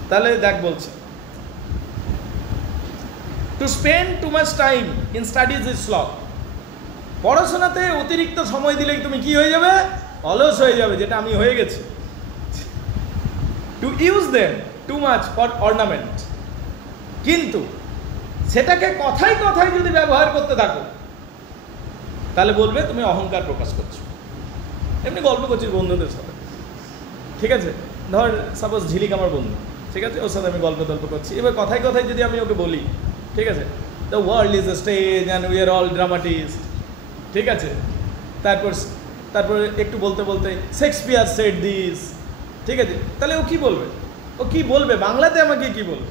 তাহলে দেখ বলছে, two spend too much time in studies is sloth. পড়াশোনাতে অতিরিক্ত সময় দিলেই তুমি কি হয়ে যাবে? অলস হয়ে যাবে, যেটা আমি হয়ে গেছি। To use them too much for ornament, কিন্তু সেটাকে কথায় কথায় যদি ব্যবহার করতে থাকো তাহলে বলবে তুমি অহংকার প্রকাশ করছো। এমনি গল্প করছি বন্ধুদের সাথে, ঠিক আছে, ধর সাপোজ ঝিলিক আমার বন্ধু, ঠিক আছে, ওর সাথে আমি গল্প করছি, এবার কথায় কথায় যদি আমি ওকে বলি, ঠিক আছে, the world is a stage and we are all dramatist, ঠিক আছে, তারপর একটু বলতে বলতে শেক্সপিয়ার সেড দিস, ঠিক আছে, তাহলে ও কি বলবে? ও কি বলবে বাংলাতে আমাকে কি বলবে?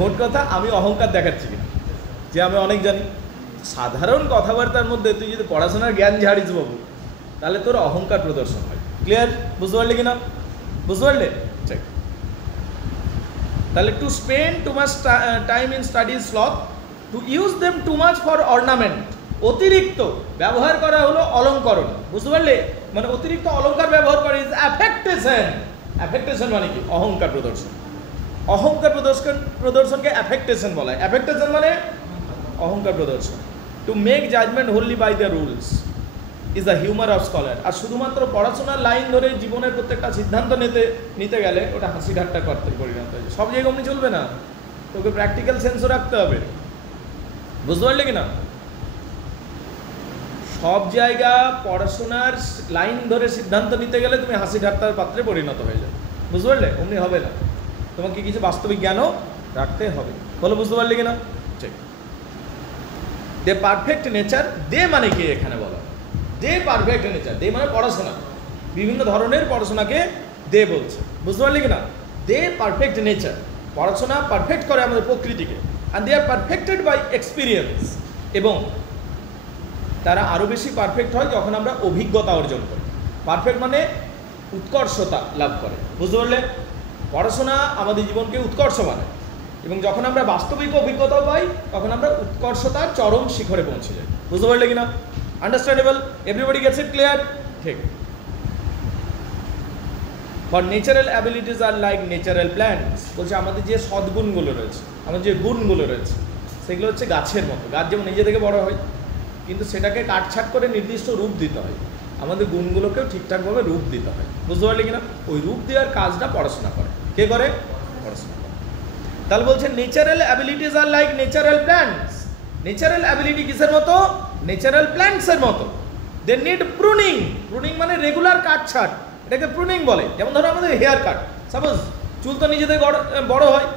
মোট কথা আমি অহংকার দেখাচ্ছি কিনা যে আমি অনেক জানি। সাধারণ কথাবার্তার মধ্যে তুই যদি পড়াশোনার জ্ঞান ঝাড়িস বাবু, তাহলে তোর অহংকার প্রদর্শন হয়। ক্লিয়ার? বুঝতে পারলে কিনা? বুঝতে পারলে? ঠিক। তাহলে two spend too much time in studies sloth, to use them too much for ornament, অতিরিক্ত ব্যবহার করা হলো অলঙ্করণ। বুঝতে পারলে? মানে অতিরিক্ত অলঙ্কার ব্যবহার করে ইজ অ্যাফেক্টেশন। অ্যাফেক্টেশন মানে কি? অহংকার প্রদর্শন। অহংকার প্রদর্শনকে অ্যাফেক্টেশন বলা হয়। অ্যাফেক্টেশন মানে অহংকার প্রদর্শন। To make judgement wholly by the rules is the humour of scholar. আর শুধুমাত্র পড়াশোনার লাইন ধরে জীবনের প্রত্যেকটা সিদ্ধান্ত নিতে গেলে ওটা হাসি ঠাট্টা করতে পরিণত হয়েছে। সব জায়গায় অমনি চলবে না, তোকে প্র্যাকটিক্যাল সেন্সও রাখতে হবে। বুঝতে পারলে কিনা? সব জায়গা পড়াশোনার লাইন ধরে সিদ্ধান্ত নিতে গেলে তুমি হাসি ঠাট্টার পাত্রে পরিণত হয়ে যাবে। বুঝতে পারলে? অমনি হবে না, তোমাকে কিছু বাস্তবিক জ্ঞানও রাখতে হবে। বলো বুঝতে পারলে কিনা? ঠিক। দে পারফেক্ট নেচার, দে মানে কি এখানে বলো? দে পারফেক্ট নেচার, দে মানে পড়াশোনা, বিভিন্ন ধরনের পড়াশোনাকে দে বলছে। বুঝতে পারলে কিনা? দে পারফেক্ট নেচার, পড়াশোনা পারফেক্ট করে আমাদের প্রকৃতিকে। And they are perfected by experience, এবং তারা আরও বেশি পারফেক্ট হয় যখন আমরা অভিজ্ঞতা অর্জন করি। পারফেক্ট মানে উৎকর্ষতা লাভ করে। বুঝতে পারলে? পড়াশোনা আমাদের জীবনকে উৎকর্ষ বানায়, এবং যখন আমরা বাস্তবিক অভিজ্ঞতা পাই তখন আমরা উৎকর্ষতার চরম শিখরে পৌঁছে যাই। বুঝতে পারলে কিনা? Understandable? Everybody gets it? Clear? ঠিক। For natural abilities are like natural plants, বলছে আমাদের যে সদ্গুণগুলো রয়েছে, আমাদের যে গুণগুলো রয়েছে, সেগুলো হচ্ছে গাছের মতো। গাছ যেমন নিজে থেকে বড় হয়, কিন্তু সেটাকে কাটছাট করে নির্দিষ্ট রূপ দিতে হয়, আমাদের গুণগুলোকেও ঠিকঠাকভাবে রূপ দিতে হয়। বুঝতে পারলে কিনা? ওই রূপ দেওয়ার কাজটা পড়াশোনা করে। কে করে? পড়াশোনা করে। তাহলে বলছে natural abilities are like natural plants. Natural ability কিসের মতো? ন্যাচারাল প্ল্যান্টসের মতো। They need pruning. প্রুনিং মানে রেগুলার কাটছাট, এটাকে প্রুনিং বলে। যেমন ধরো আমাদের হেয়ার কাট, সাপোজ চুল তো নিজে থেকে বড় হয়,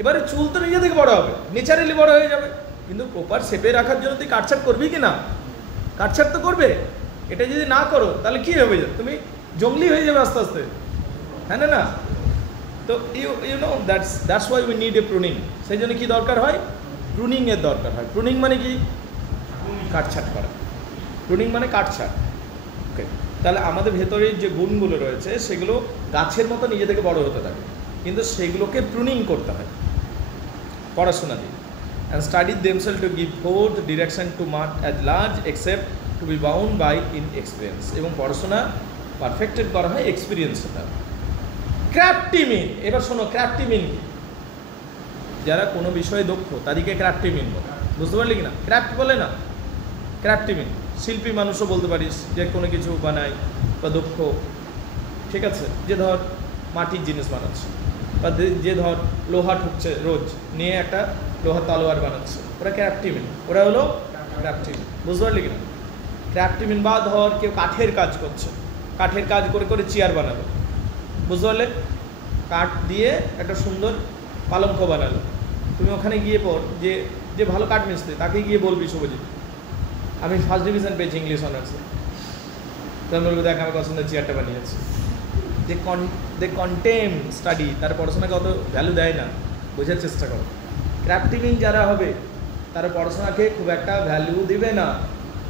এবারে চুল তো নিজে থেকে বড় হবে, ন্যাচারালি বড় হয়ে যাবে, কিন্তু প্রপার শেপে রাখার জন্য তুই কাটছাট করবি কি না? কাটছাট তো করবে। এটা যদি না করো তাহলে কি হবে? তুমি জঙ্গলি হয়ে যাবে আস্তে আস্তে, হ্যাঁ না? না তো you know that's why we need a pruning. সেই জন্য কী দরকার হয়? প্রুনিংয়ের দরকার হয়। প্রুনিং মানে কি? কাটছাট করা। প্রুনিং মানে কাটছাট। ওকে, তাহলে আমাদের ভেতরে যে গুণগুলো রয়েছে সেগুলো গাছের মতো নিজে থেকে বড় হতে থাকে, কিন্তু সেগুলোকে প্রুনিং করতে হয় পড়াশোনা দিয়ে। and studied themselves to give forth direction to much at large except to be bound by in experience। এবং পড়াশোনা পারফেক্টেড করা হয় এক্সপিরিয়েন্সের দ্বারা। ক্রাফটি মিন, এবার শোনো ক্রাফটি মিন কি? যারা কোনো বিষয়ে দক্ষ তাদেরকে ক্রাফটি মিন বলে। বুঝতে পারলি কিনা? ক্রাফট বলে না, ক্রাফটি মিন। শিল্পী মানুষও বলতে পারিস, যে কোনো কিছু বানায় বা দক্ষ, ঠিক আছে, যে ধর মাটির জিনিস বানাচ্ছে, বা যে ধর লোহা ঠুকছে রোজ, নিয়ে একটা লোহার তলোয়ার বানাচ্ছে, ওরা ক্রাফটিম্যান, ওরা হলো ক্রাফটিম্যান। বুঝতে পারলি কিনা? ক্রাফটিম্যান। বা ধর কেউ কাঠের কাজ করছে, কাঠের কাজ করে করে চেয়ার বানালো, বুঝতে পারলে? কাঠ দিয়ে একটা সুন্দর পালঙ্ক বানালো, তুমি ওখানে গিয়ে পড়, যে ভালো কাঠ মিস্ত্রি তাকে গিয়ে বলবি, শুভজিৎ আমি ফার্স্ট ডিভিশন পেয়েছি ইংলিশ অনার্সে, তখন বলবো দেখ আমি পছন্দের চেয়ারটা বানিয়েছি। যে কন্টেম স্টাডি, তার পড়াশোনাকে অত ভ্যালু দেয় না, বোঝার চেষ্টা করো। ক্রাফটিং যারা হবে তারা পড়াশোনাকে খুব একটা ভ্যালু দেবে না,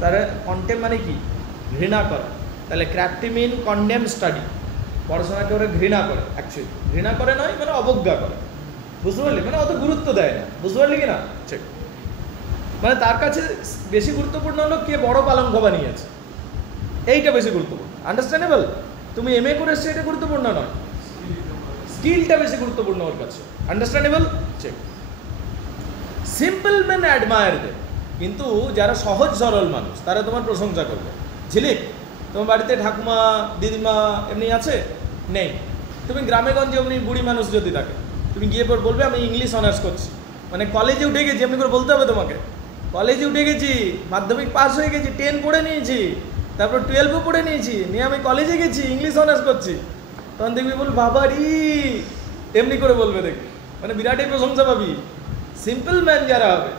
তারা কন্টেম মানে কি, ঘৃণা করে। তাহলে ক্রাফটিং কন্ডেম স্টাডি, পড়াশোনাকে ওরা ঘৃণা করে, অ্যাকচুয়ালি ঘৃণা করে নয়, মানে অবজ্ঞা করে, বুঝতে পারলি, মানে অত গুরুত্ব দেয় না, বুঝতে পারলি কি না, ঠিক। মানে তার কাছে বেশি গুরুত্বপূর্ণ হলো কে বড় পালঙ্ক বানিয়েছে, এইটা বেশি গুরুত্বপূর্ণ। আন্ডারস্ট্যান্ডেবল? তুমি MA করে এসছো এটা গুরুত্বপূর্ণ নয়, স্কিলটা বেশি গুরুত্বপূর্ণ ওর কাছে। আন্ডারস্ট্যান্ডেবল? ঠিক। সিম্পল ম্যান অ্যাডমায়ার দেয়, কিন্তু যারা সহজ সরল মানুষ তারা তোমার প্রশংসা করবে। ঝিলিক, তোমার বাড়িতে ঠাকুমা দিদিমা এমনি আছে? নেই। তুমি গ্রামে গঞ্জে এমনি বুড়ি মানুষ যদি থাকে, তুমি গিয়ে পর বলবে আমি ইংলিশ অনার্স করছি, মানে কলেজে উঠে গেছি, এমনি করে বলতে হবে তোমাকে, কলেজে উঠে গেছি, মাধ্যমিক পাস হয়ে গেছি, 10 পড়ে নিয়েছি, তারপর 12ও পড়ে নিয়েছি, নিয়ে আমি কলেজে গেছি, ইংলিশ অনার্স করছি। তখন দেখবি বল বাবারি, এমনি করে বলবে, দেখবি মানে বিরাটই প্রশংসা পাবি। সিম্পল ম্যান যারা হবে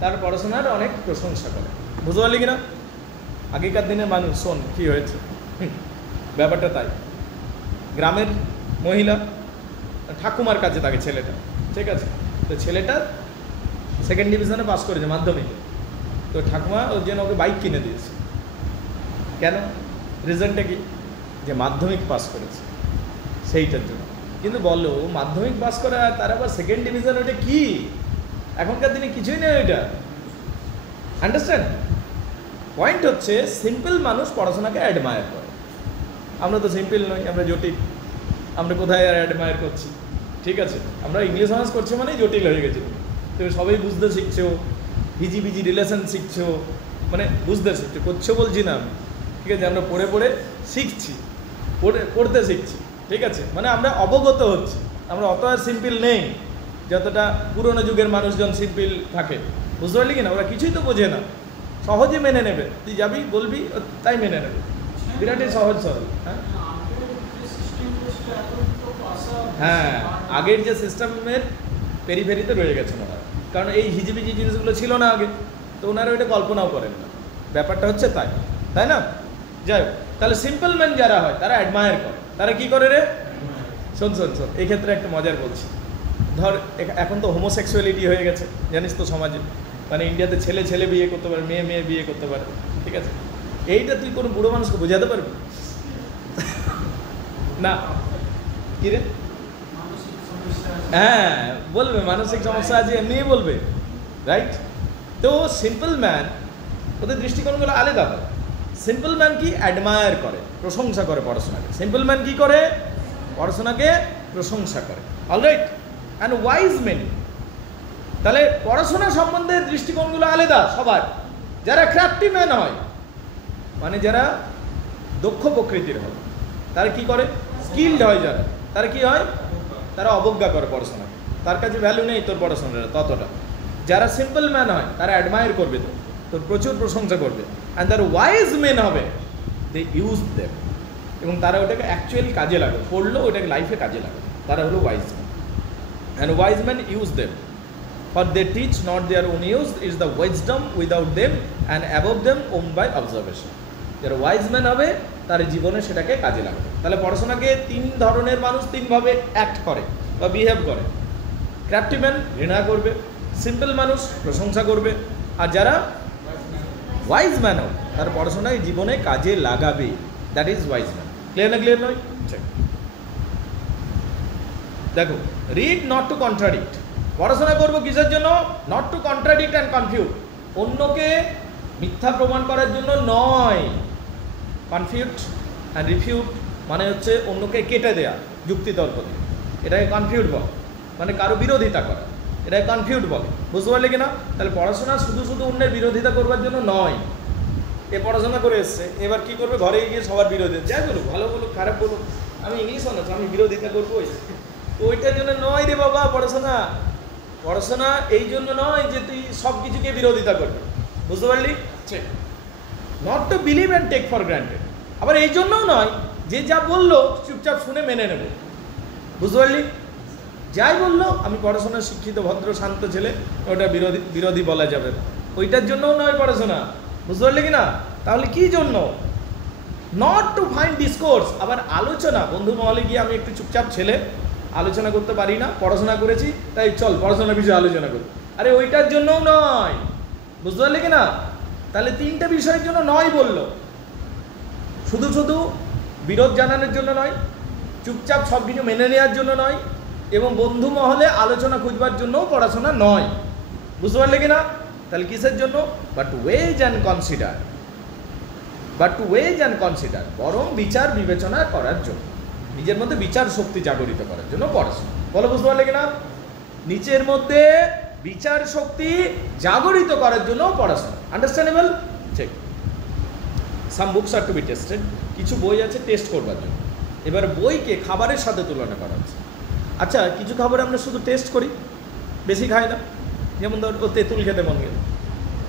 তার পড়াশোনার অনেক প্রশংসা করে, বুঝতে পারলি কিনা? আগেকার দিনে মানুষ, শোন কী হয়েছে ব্যাপারটা তাই। গ্রামের মহিলা ঠাকুমার কাছে থাকে ছেলেটা, ঠিক আছে, তো ছেলেটা 2nd ডিভিশনে পাস করেছে মাধ্যমিকে, তো ঠাকুমা ওর জন্য ওকে বাইক কিনে দিয়েছে। কেন? রিজনটা কি? যে মাধ্যমিক পাস করেছে, সেইটার জন্য। কিন্তু বলো মাধ্যমিক পাস করা তার আবার 2nd ডিভিশন, ওটা কি? এখনকার দিনে কিছুই নেই ওইটা। আন্ডারস্ট্যান্ড? পয়েন্ট হচ্ছে সিম্পল মানুষ পড়াশোনাকে অ্যাডমায়ার করে। আমরা তো সিম্পল নই, আমরা জটিল। আমরা কোথায় আর অ্যাডমায়ার করছি? ঠিক আছে, আমরা ইংলিশ অনার্স করছি মানে জটিল হয়ে গেছে। তুমি সবাই বুঝতে শিখছো, বিজি রিলেশন শিখছো, মানে বুঝতে শিখছো, করছো বলছি না আমি, ঠিক আছে, আমরা পড়ে পড়ে শিখছি, পড়তে শিখছি, ঠিক আছে, মানে আমরা অবগত হচ্ছি। আমরা অত আর সিম্পল নেই যতটা পুরোনো যুগের মানুষজন সিম্পল থাকে, বুঝতে পারলি কিনা? ওরা কিছুই তো বোঝে না, সহজে মেনে নেবে, তুই যাবি বলবি তাই মেনে নেবে, বিরাটই সহজ সরল। হ্যাঁ, আগের যে সিস্টেমের পেরিফেরিতে রয়ে গেছেন ওনারা, কারণ এই হিজিবিজি জিনিসগুলো ছিল না আগে, তো ওনারা ওইটা কল্পনাও করেন না। ব্যাপারটা হচ্ছে তাই, তাই না? যাই হোক, তাহলে সিম্পল ম্যান যারা হয় তারা অ্যাডমায়ার করে। তারা কি করে রে? শোন, এই ক্ষেত্রে একটা মজার বলছি। ধর এখন তো হোমোসেক্সুয়ালিটি হয়ে গেছে, জানিস তো সমাজে, মানে ইন্ডিয়াতে ছেলে বিয়ে করতে পারে, মেয়ে বিয়ে করতে পারে, ঠিক আছে। এইটা তুই কোনো বুড়ো মানুষকে বোঝাতে পারবি না? কি রে? হ্যাঁ, বলবে মানসিক সমস্যা আছে, এমনিই বলবে, রাইট? তো সিম্পল ম্যান, ওদের দৃষ্টিকোণগুলো আলাদা হয়। সিম্পল ম্যান কি? অ্যাডমায়ার করে, প্রশংসা করে পড়াশোনাকে। সিম্পল ম্যান কি করে? পড়াশোনাকে প্রশংসা করে। অলরাইট? অ্যান্ড ওয়াইজ মেন, তাহলে পড়াশোনা সম্বন্ধে দৃষ্টিকোণগুলো আলাদা সবার। যারা ক্রাফটি ম্যান হয়, মানে যারা দক্ষ প্রকৃতির হয়, তারা কি করে? স্কিল্ড হয় যারা, তারা কি হয়? তারা অবজ্ঞা করে পড়াশোনাকে, তার কাছে ভ্যালু নেই তোর পড়াশোনাটা ততটা। যারা সিম্পল ম্যান হয় তারা অ্যাডমায়ার করবে, তোর প্রচুর প্রশংসা করবে। অ্যান্ড তার ওয়াইজ মেন হবে, দে ইউজ দেম, এবং তারা ওটাকে অ্যাকচুয়ালি কাজে লাগে, পড়লো ওটাকে লাইফে কাজে লাগে, তারা হলো wise man. And wise man use them, for they teach not their own use, is the wisdom without them and above them owned by observation. যারা ওয়াইজ ম্যান হবে তার জীবনে সেটাকে কাজে লাগবে। তাহলে পড়াশোনাকে 3 ধরনের মানুষ 3 ভাবে অ্যাক্ট করে বা বিহেভ করে। ক্রাফটি ম্যান ঘৃণা করবে, সিম্পল মানুষ প্রশংসা করবে, আর যারা ওয়াইজ ম্যান হবে তার পড়াশোনায় জীবনে কাজে লাগাবে, that is wise man. Clear না? ক্লিয়ার নয়? দেখো, রিড নট টু কন্ট্রাডিক্ট। পড়াশোনা করবো কিসের জন্য? Not to contradict and confuse, অন্যকে মিথ্যা প্রমাণ করার জন্য নয়। কনফিউট অ্যান্ড রিফিউট মানে হচ্ছে অন্যকে কেটে দেয়া যুক্তিতর্ক দিয়ে, এটাকে কনফিউট বলে, মানে কারো বিরোধিতা করা, এটাকে কনফিউট বলে, বুঝতে পারলে কিনা? তাহলে পড়াশোনা শুধু অন্যের বিরোধিতা করবার জন্য নয়। এ পড়াশোনা করে এসছে, এবার কি করবে? ঘরে গিয়ে সবার বিরোধী, যাই বলুক, ভালো বলুক, খারাপ বলুক, আমি ইংলিশ অনার্স, আমি বিরোধিতা করবো, ওইটার জন্য নয় রে বাবা। পড়াশোনা এই জন্য নয় যে তুই সব কিছুকে বিরোধিতা করবি, বুঝতে পারলি? Not to believe and take for granted. আবার এই জন্যও নয় যে যা বললো চুপচাপ শুনে মেনে নেব, বুঝতে পারলি? যাই বললো, আমি পড়াশোনার শিক্ষিত ভদ্র শান্ত ছেলে, ওটা বিরোধী বলা যাবে না, ওইটার জন্যও নয় পড়াশোনা, বুঝতে পারলি কি না? তাহলে কি জন্য? Not to find discourse. আবার আলোচনা, বন্ধু মহলে গিয়ে আমি একটু চুপচাপ ছেলে, আলোচনা করতে পারি না, পড়াশোনা করেছি তাই চল পড়াশোনার বিষয়ে আলোচনা করি, আরে ওইটার জন্যও নয়, বুঝতে পারলে কি না? তাহলে তিনটা বিষয়ের জন্য নয় বললো, শুধু শুধু বিরোধ জানানোর জন্য নয়, চুপচাপ সব কিছু মেনে নেওয়ার জন্য নয়, এবং বন্ধু মহলে আলোচনা খুঁজবার জন্যও পড়াশোনা নয়, বুঝতে পারলে কি না? তাহলে কিসের জন্য? But weigh and consider, but to weigh and consider, বরং বিচার বিবেচনা করার জন্য, নিজের মধ্যে বিচার শক্তি জাগরিত করার জন্য পড়াশোনা। বলো, বুঝতে পারলে কিনা? নিচের মধ্যে বিচার শক্তি জাগরিত করার জন্য পড়াশোনা। আন্ডারস্ট্যান্ডেবল? ঠিক। Some books are to be tasted, কিছু বই আছে টেস্ট করবার জন্য। এবার বইকে খাবারের সাথে তুলনা করা হচ্ছে। আচ্ছা, কিছু খাবার আমরা শুধু টেস্ট করি, বেশি খাই না, যেমন ধর ও তেঁতুল খেতে মন গেল,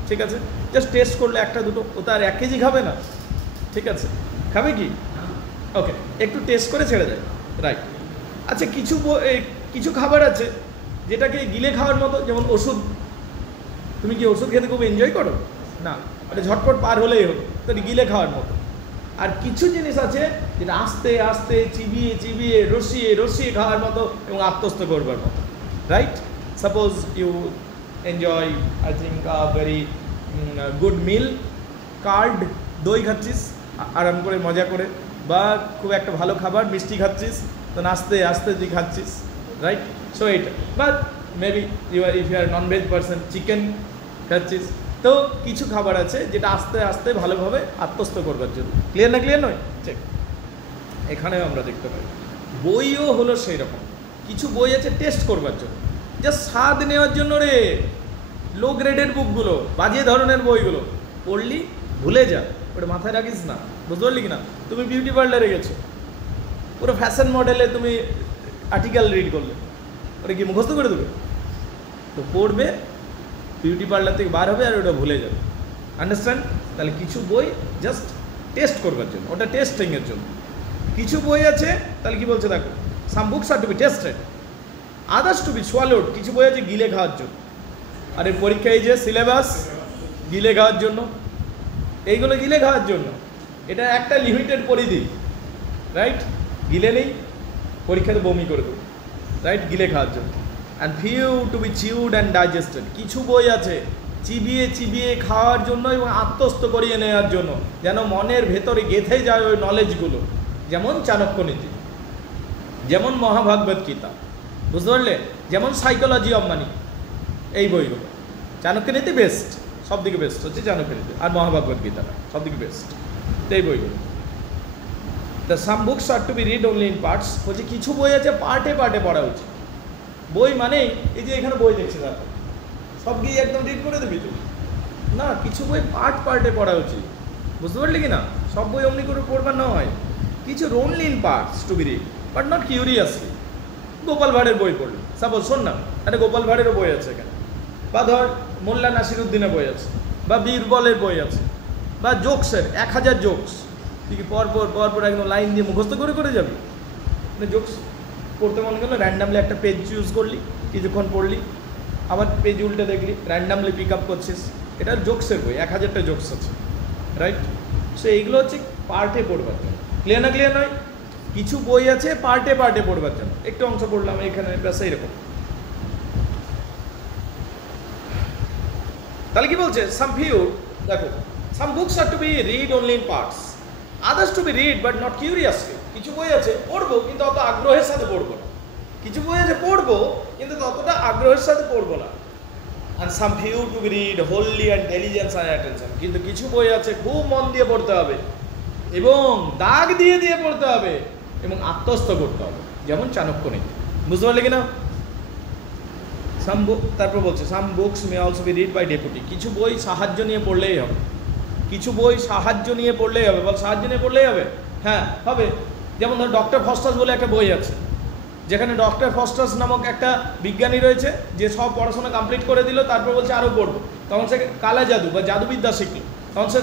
ঠিক আছে, জাস্ট টেস্ট করলে একটা দুটো, ও তো আর 1 কেজি খাবে না, ঠিক আছে, খাবে কি? ওকে, একটু টেস্ট করে ছেড়ে দেয়, রাইট। আচ্ছা, কিছু খাবার আছে যেটাকে গিলে খাওয়ার মতো, যেমন ওষুধ। তুমি কি ওষুধ খেতে খুব এনজয় করো? না, এটা ঝটপট পার হলেই হলো, তো গিলে খাওয়ার মতো। আর কিছু জিনিস আছে যেটা আস্তে আস্তে চিবিয়ে চিবিয়ে রসিয়ে রসিয়ে খাওয়ার মতো এবং আত্মস্থ করবার মতো, right? Suppose you enjoy, I think, very good meal, curd, দই খাচ্ছিস আরাম করে মজা করে, বা খুব একটা ভালো খাবার মিষ্টি খাচ্ছিস, তো আস্তে আস্তে তুই খাচ্ছিস, রাইট? সো এইটা, but maybe if you are non veg person, chicken খাচ্ছিস। তো কিছু খাবার আছে যেটা আস্তে আস্তে ভালোভাবে আত্মস্থ করবার জন্য। ক্লিয়ার না? ক্লিয়ার নয়? ঠিক। এখানেও আমরা দেখতে পাই বইও হলো সেই রকম। কিছু বই আছে টেস্ট করবার জন্য, জাস্ট স্বাদ নেওয়ার জন্য রে। লো গ্রেডের বুকগুলো, বাজে ধরনের বইগুলো পড়লি ভুলে যা, ওটা মাথায় রাখিস না, বুঝতে পারলি কি না? তুমি বিউটি পার্লারে গেছো, পুরো ফ্যাশন মডেলে তুমি আর্টিকেল রিড করলে, ওটা কি মুখস্থ করে দেবে? তো পড়বে, বিউটি পার্লার থেকে বার হবে আর ওটা ভুলে যাবে। আন্ডারস্ট্যান্ড? তাহলে কিছু বই জাস্ট টেস্ট করবার জন্য, ওটা টেস্টিংয়ের জন্য। কিছু বই আছে, তাহলে কি বলছে দেখো, some books are to be tasted, others to be swallowed, কিছু বই আছে গিলে খাওয়ার জন্য। আর এই পরীক্ষায় যে সিলেবাস গিলে খাওয়ার জন্য, এইগুলো গিলে খাওয়ার জন্য, এটা একটা লিমিটেড পরিধি, রাইট? গিলে নেই, পরীক্ষাতে বমি করে দেবো, রাইট? গিলে খাওয়ার জন্য। And few to be chewed and digested, কিছু বই আছে চিবিয়ে চিবিয়ে খাওয়ার জন্য এবং আত্মস্থ করিয়ে নেওয়ার জন্য, যেন মনের ভেতরে গেঁথে যায় ওই নলেজগুলো। যেমন চাণক্যনীতি, যেমন মহাভাগবত গীতা, বুঝতে পারলে? যেমন সাইকোলজি অফ মানি, এই বইগুলো। চাণক্যনীতি বেস্ট, সব দিকে বেস্ট হচ্ছে চাণক্যনীতি, আর মহাভাগবত গীতা সব দিকে বেস্ট, তো এই বইগুলো। The some books are to be read only in parts, বলছে কিছু বই আছে পার্টে পার্টে পড়া উচিত। বই মানেই এই যে এখানে বই দেখছি দেখো, সব গিয়ে একদম রিড করে দেবি তুমি না, কিছু বই পার্ট পার্টে পড়া উচিত, বুঝতে পারলি কি না? সব বই অমনি করে পড়বার নয়, কিছু only in parts to be read, but not curiously. Gopal ভাঁড়ের বই পড়লি, সাপোজ, শোন না, একটা গোপাল ভাঁড়েরও বই আছে এখানে, বা ধর মোল্লা নাসিরুদ্দিনের বই আছে, বা বীরবলের বই আছে, বা জোকসের 1000 জোকস, তুই কি পরপর একদম লাইন দিয়ে মুখস্থ করে করে যাবি? মানে জোকস পড়তে মনে গেলো, র্যান্ডামলি একটা পেজ চুজ করলি, কিছুক্ষণ পড়লি, আবার পেজ উল্টে দেখলি, র্যান্ডামলি পিক আপ করছিস, এটা জোকসের বই, 1000টা জোকস আছে, রাইট? সো এইগুলো হচ্ছে পার্টে পড়বার জন্য। ক্লিয়ার না? ক্লিয়ার নয়? কিছু বই আছে পার্টে পার্টে পড়বার জন্য, একটু অংশ পড়লাম এখানে, ব্যাস এইরকম। তাহলে কি বলছে? সাম ফিউ, দেখো, some books are to be read only in parts, others to be read but not curiously. কিছু বই আছে পড়বো কিন্তু অত আগ্রহের সাথে পড়বো না, কিছু বই আছে পড়বো কিন্তু ততটা আগ্রহের সাথে পড়বো না। and some few to be read wholly and diligence and attention, কিন্তু কিছু বই আছে খুব মন দিয়ে পড়তে হবে এবং দাগ দিয়ে দিয়ে পড়তে হবে এবং আত্মস্থ করতে হবে, যেমন চাণক্যনীতি, বুঝতে পারলে কিনা? তারপর বলছে some books may also be read by deputy, কিছু বই সাহায্য নিয়ে পড়লেই হবে, কিছু বই সাহায্য নিয়ে পড়লেই হবে। বল, সাহায্য নিয়ে পড়লেই হবে? হ্যাঁ, হবে। যেমন ধর ডক্টর ফস্টাস বলে একটা বই আছে, যেখানে ডক্টর ফস্টাস নামক একটা বিজ্ঞানী রয়েছে যে সব পড়াশোনা কমপ্লিট করে দিল, তারপর বলছে আরও পড়বো। তখন সে কালা জাদু বা জাদুবিদ্যা শিখলো, তখন সে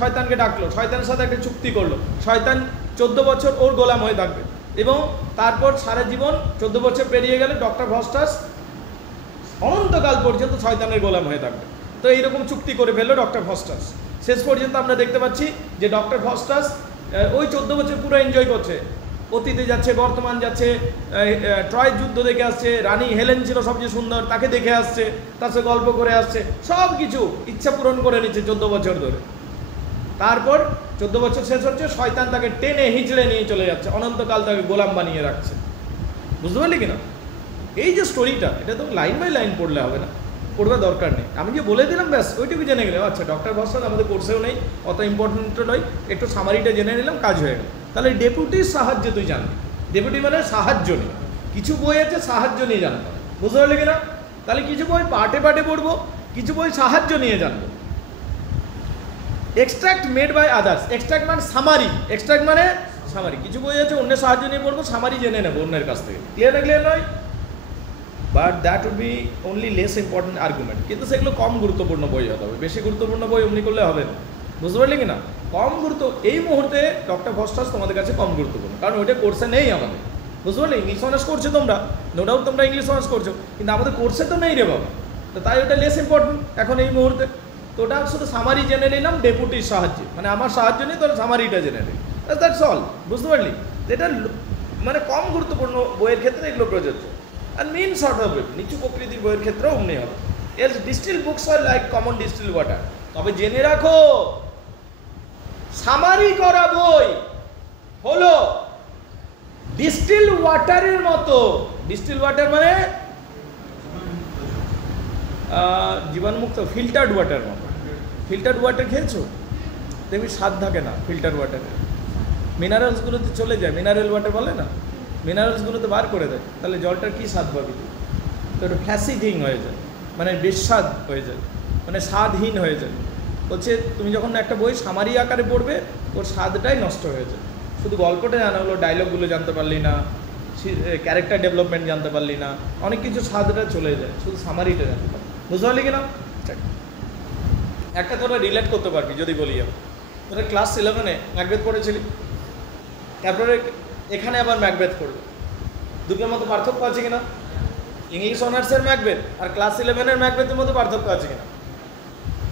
শয়তানকে ডাকলো, শয়তানের সাথে একটা চুক্তি করলো, শয়তান 14 বছর ওর গোলাম হয়ে থাকবে এবং তারপর সারা জীবন 14 বছর পেরিয়ে গেলে ডক্টর ফস্টাস অনন্তকাল পর্যন্ত শয়তানের গোলাম হয়ে থাকবে। তো এইরকম চুক্তি করে ফেললো ডক্টর ফস্টাস। শেষ পর্যন্ত আমরা দেখতে পাচ্ছি যে ডক্টর ফস্টাস ওই 14 বছর পুরো এনজয় করছে, অতীতে যাচ্ছে, বর্তমান যাচ্ছে, ট্রয় যুদ্ধ দেখে আসছে, রানী হেলেন ছিল সবচেয়ে সুন্দর, তাকে দেখে আসছে, তার সাথে গল্প করে আসছে, সব কিছু ইচ্ছা পূরণ করে নিচ্ছে 14 বছর ধরে। তারপর 14 বছর শেষ হচ্ছে, শয়তান তাকে টেনে হিঁচড়ে নিয়ে চলে যাচ্ছে, অনন্তকাল তাকে গোলাম বানিয়ে রাখছে। বুঝতে পারলি কিনা? এই যে স্টোরিটা, এটা তো লাইন বাই লাইন পড়লে হবে না, পড়বার দরকার নেই, আমি যে বলে দিলাম ব্যাস ওইটুকু জেনে গেলে আচ্ছা ডক্টর ফস্টাস আমাদের কোর্সেও নেই, অত ইম্পর্টেন্টও নয়, একটু সামারিটা জেনে নিলাম, কাজ হয়ে গেল। তাহলে ডেপুটির সাহায্যে তুই জানবি, ডেপুটি মানে সাহায্য নিয়ে, কিছু বই আছে সাহায্য নিয়ে জানতে হবে, বুঝতে পারলি কিনা? তাহলে কিছু বই পাটে পাটে পড়বো, কিছু বই সাহায্য নিয়ে জানবো। Extract made by others, extract মানে সামারি, এক্সট্রাক্ট মানে সামারি, কিছু বই আছে অন্যের সাহায্য নিয়ে পড়বো, সামারি জেনে নেবো অন্যের কাছ থেকে। ক্লিয়ার না ক্লিয়ার নয়? But that would be only less important argument, কিন্তু সেগুলো কম গুরুত্বপূর্ণ বই হতে হবে, বেশি গুরুত্বপূর্ণ বই অমনি করলে হবে না। বুঝতে পারলি কিনা? কম গুরুত্ব এই মুহূর্তে ডক্টর ফস্টাস তোমাদের কাছে কম গুরুত্বপূর্ণ, কারণ ওইটা কোর্সে নেই আমাদের। বুঝতে পারলি? ইংলিশ অনার্স করছো তোমরা, নো ডাউট তোমরা ইংলিশ অনার্স করছো, কিন্তু আমাদের কোর্সে তো নেই রে বাবা, তো তাই ওটা লেস ইম্পর্টেন্ট এখন এই মুহূর্তে। তো ওটা শুধু সামারি জেনে নিলাম ডেপুটির সাহায্যে, মানে আমার সাহায্য নেই, তোর সামারিটা জেনে নিই, দ্যাটস অল। বুঝতে পারলি? এটা মানে কম গুরুত্বপূর্ণ বইয়ের ক্ষেত্রে এগুলো প্রযোজ্য, আর মেন সর্ট অফ নিচু প্রকৃতির বইয়ের ক্ষেত্রেও অমনি হবে। এর distil books are like common distil water. তবে জেনে রাখো, সামারি করা বই হলো ডিস্টিল ওয়াটারের মতো। ডিস্টিল ওয়াটার মানে জীবাণুমুক্ত, ফিল্টার্ড ওয়াটার মতো। ফিল্টার্ড ওয়াটার খেয়েছো? দেখবি স্বাদ থাকে না ফিল্টার ওয়াটারে, মিনারেলসগুলোতে চলে যায়, মিনারেল ওয়াটার বলে না, মিনারেলসগুলোতে বার করে দেয়, তাহলে জলটার কী স্বাদ পাবি? তো ওটা ফ্যাসিডিং হয়ে যায়, মানে বেস্বাদ হয়ে যায়, মানে স্বাদহীন হয়ে যায়। বলছে তুমি যখন একটা বই সামারি আকারে পড়বে, ওর স্বাদটাই নষ্ট হয়ে যায়। শুধু গল্পটা জানা হলো, ডায়লগগুলো জানতে পারলি না, ক্যারেক্টার ডেভেলপমেন্ট জানতে পারলি না, অনেক কিছু স্বাদটা চলে যায়, শুধু সামারিটা জানতে পারলি। বুঝতে পারলি কিনা? একটা তোরা রিলেট করতে পারবি যদি বলি, তোরা ক্লাস 11-এ ম্যাকবেথ পড়েছিলি, তারপরে এখানে আবার ম্যাকবেথ করবে, দুটোর মধ্যে পার্থক্য আছে কিনা? ইংলিশ অনার্সের ম্যাকবেথ আর ক্লাস 11-এর ম্যাকবেথের মধ্যে পার্থক্য আছে কিনা?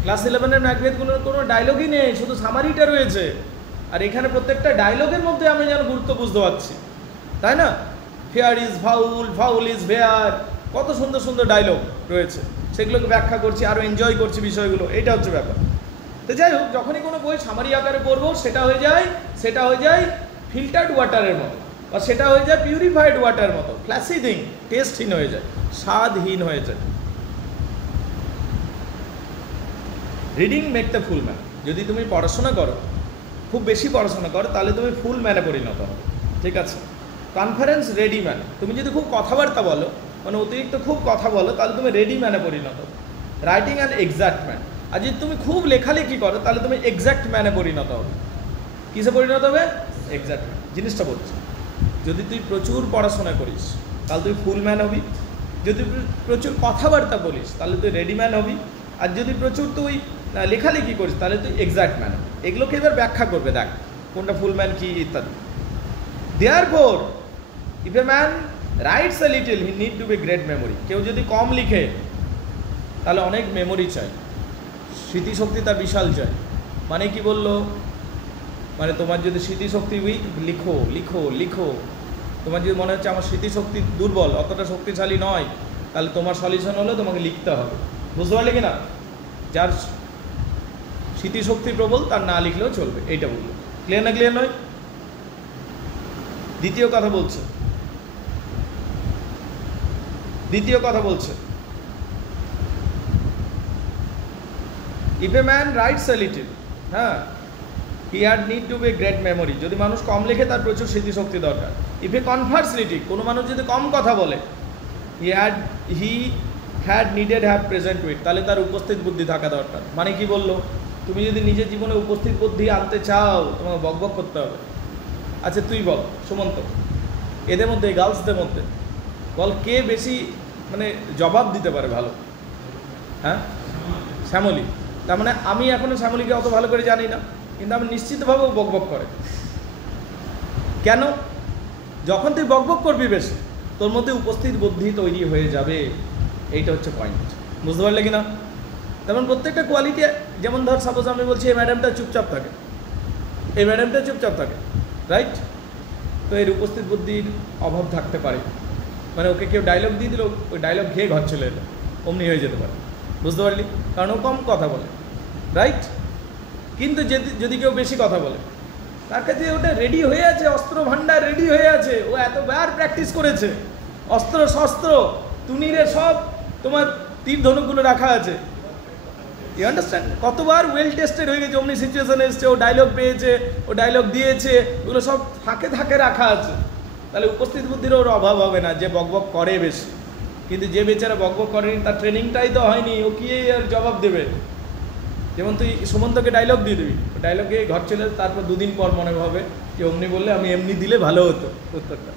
ক্লাস 11-এর ম্যাকবেথগুলোর কোনো ডায়লগই নেই, শুধু সামারিটা রয়েছে, আর এখানে প্রত্যেকটা ডায়লগের মধ্যে আমি যেন গুরুত্ব বুঝতে পারছি, তাই না? Fair is foul, foul is fair, কত সুন্দর সুন্দর ডায়লগ রয়েছে, সেগুলোকে ব্যাখ্যা করছি, আরও এনজয় করছি বিষয়গুলো, এইটা হচ্ছে ব্যাপার। তো যাই হোক, যখনই কোনো বই সামারি আকারে পড়বো, সেটা হয়ে যায় ফিল্টার্ড ওয়াটারের মতো, বা সেটা হয়ে যায় পিউরিফাইড ওয়াটার মতো, ফ্ল্যাসিডিং, টেস্টহীন হয়ে যায়, স্বাদহীন হয়ে যায়। Reading make the full man. যদি তুমি পড়াশোনা করো, খুব বেশি পড়াশোনা করো, তাহলে তুমি ফুল ম্যানে পরিণত হবে, ঠিক আছে? কনফারেন্স রেডি ম্যান, তুমি যদি খুব কথাবার্তা বলো, মানে অতিরিক্ত খুব কথা বলো, তাহলে তুমি রেডি ম্যানে পরিণত হবে। রাইটিং অ্যান্ড এক্সাক্ট ম্যান, আর যদি তুমি খুব লেখালেখি করো, তাহলে তুমি এক্সাক্ট ম্যানে পরিণত হবে। কিসে পরিণত হবে? Exact man. জিনিসটা বলছি, যদি তুই প্রচুর পড়াশোনা করিস, তাহলে তুই ফুল ম্যান হবি। যদি প্রচুর কথাবার্তা বলিস, তাহলে তুই রেডি ম্যান হবি। আর যদি প্রচুর তুই লেখালেখি করিস, তাহলে তুই এক্সাক্ট ম্যান হবি। এগুলোকে এবার ব্যাখ্যা করবে, দেখ কোনটা ফুল ম্যান কি ইত্যাদি। Therefore if a man writes a little, he need to be great memory. কেউ যদি কম লিখে, তাহলে অনেক মেমোরি চাই, স্মৃতিশক্তি তার বিশাল চাই। মানে কি বললো? মানে তোমার যদি স্মৃতিশক্তি উইক, লিখো লিখো লিখো। তোমার যদি মনে হচ্ছে আমার স্মৃতিশক্তি দুর্বল, অতটা শক্তিশালী নয়, তাহলে তোমার সলিউশন হলো তোমাকে লিখতে হবে। বুঝতে পারলে কি না? যার স্মৃতিশক্তি প্রবল, তার না লিখলেও চলবে, এইটা বললো। ক্লিয়ার না ক্লিয়ার নয়? দ্বিতীয় কথা বলছে, if a man writes a little, হ্যাঁ, he had need to be great memory. যদি মানুষ কম লেখে, তার প্রচুর স্মৃতিশক্তি দরকার। ইফ এ কনভার্স লিটিল, কোনো মানুষ যদি কম কথা বলে, he had needed have present with, তাহলে তার উপস্থিত বুদ্ধি থাকা দরকার। মানে কি বললো? তুমি যদি নিজের জীবনে উপস্থিত বুদ্ধি আনতে চাও, তোমাকে বকবক করতে হবে। আচ্ছা তুই বল সুমন্ত, এদের মধ্যে, গার্লসদের মধ্যে বল, কে বেশি মানে জবাব দিতে পারে ভালো? হ্যাঁ, শ্যামলী। তার মানে আমি এখনও শ্যামলীকে অত ভালো করে জানি না, কিন্তু আমি নিশ্চিতভাবে বকবক করে। কেন? যখন তুই বকবক করবি বেশি, তোর মধ্যে উপস্থিত বুদ্ধি তৈরি হয়ে যাবে। এইটা হচ্ছে পয়েন্ট। বুঝতে পারলে কি না? তেমন প্রত্যেকটা কোয়ালিটি, যেমন ধর সাপোজ আমি বলছি এই ম্যাডামটা চুপচাপ থাকে, এই ম্যাডামটা চুপচাপ থাকে, রাইট? তো এর উপস্থিত বুদ্ধির অভাব থাকতে পারে, মানে ওকে কেউ ডায়লগ দিয়ে দিল, ওই ডায়লগ খেয়ে ঘর চলে এলো, অমনি হয়ে যেতে পারে, বুঝতে পারলি? কারণ ও কম কথা বলে, রাইট? কিন্তু যদি কেউ বেশি কথা বলে, তার কাছে ওটা রেডি হয়ে আছে, অস্ত্র ভাণ্ডার রেডি হয়ে আছে, ও এতবার প্র্যাকটিস করেছে, অস্ত্র শস্ত্র তুনিরে সব তোমার তীর ধনুকগুলো রাখা আছে, ইউ আন্ডারস্ট্যান্ড? কতবার ওয়েল টেস্টেড হয়ে গেছে, অমনি সিচুয়েশন এসছে, ও ডায়লগ পেয়েছে, ও ডায়লগ দিয়েছে, ওগুলো সব থাকে থাকে রাখা আছে। তাহলে উপস্থিত বুদ্ধির ওর অভাব হবে না, যে বকবক করে বেশি। কিন্তু যে বেচারা বকবক করেনি, তার ট্রেনিংটাই তো হয়নি, ও কি আর জবাব দেবে? যেমন তুই সুমন্তকে ডায়লগ দিয়ে দিবি, ডায়লগে ঘর চলে, তারপর দুদিন পর মনে হবে যে অমনি বললে আমি এমনি দিলে ভালো হতো উত্তরটা।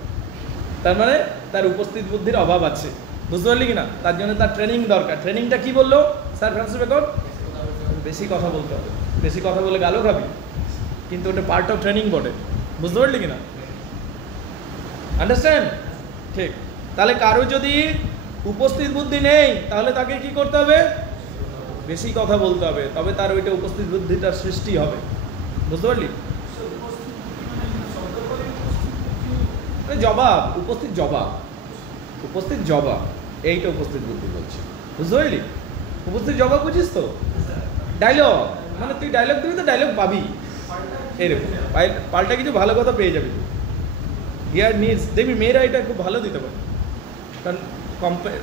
তার মানে তার উপস্থিত বুদ্ধির অভাব আছে, বুঝতে পারলি কি না? তার জন্য তার ট্রেনিং দরকার। ট্রেনিংটা কি বললো স্যার ফ্রান্সিস বেকন? বেশি কথা বলতে হবে, বেশি কথা বলে গালও খাবি, কিন্তু ওটা পার্ট অফ ট্রেনিং বটে, বুঝতে পারলি কি না? আন্ডারস্ট্যান্ড? ঠিক। তাহলে কারো যদি উপস্থিত বুদ্ধি নেই, তাহলে তাকে কি করতে হবে? বেশি কথা বলতে হবে, তবে তার ওইটা উপস্থিত বুদ্ধিটার সৃষ্টি হবে, বুঝতে পারলি? জবাব, উপস্থিত জবাব, উপস্থিত জবাব, এইটা উপস্থিত বুদ্ধি বলছে, বুঝতে পারলি? উপস্থিত জবাব বুঝিস তো? ডায়লগ মানে তুই ডায়লগ দিবি তো ডায়লগ পাবি, এরকম পাল্টা কিছু ভালো কথা পেয়ে যাবি। হিয়ার নিডস, দেখবি মেয়েরা এটা খুব ভালো দিতে পারে, কারণ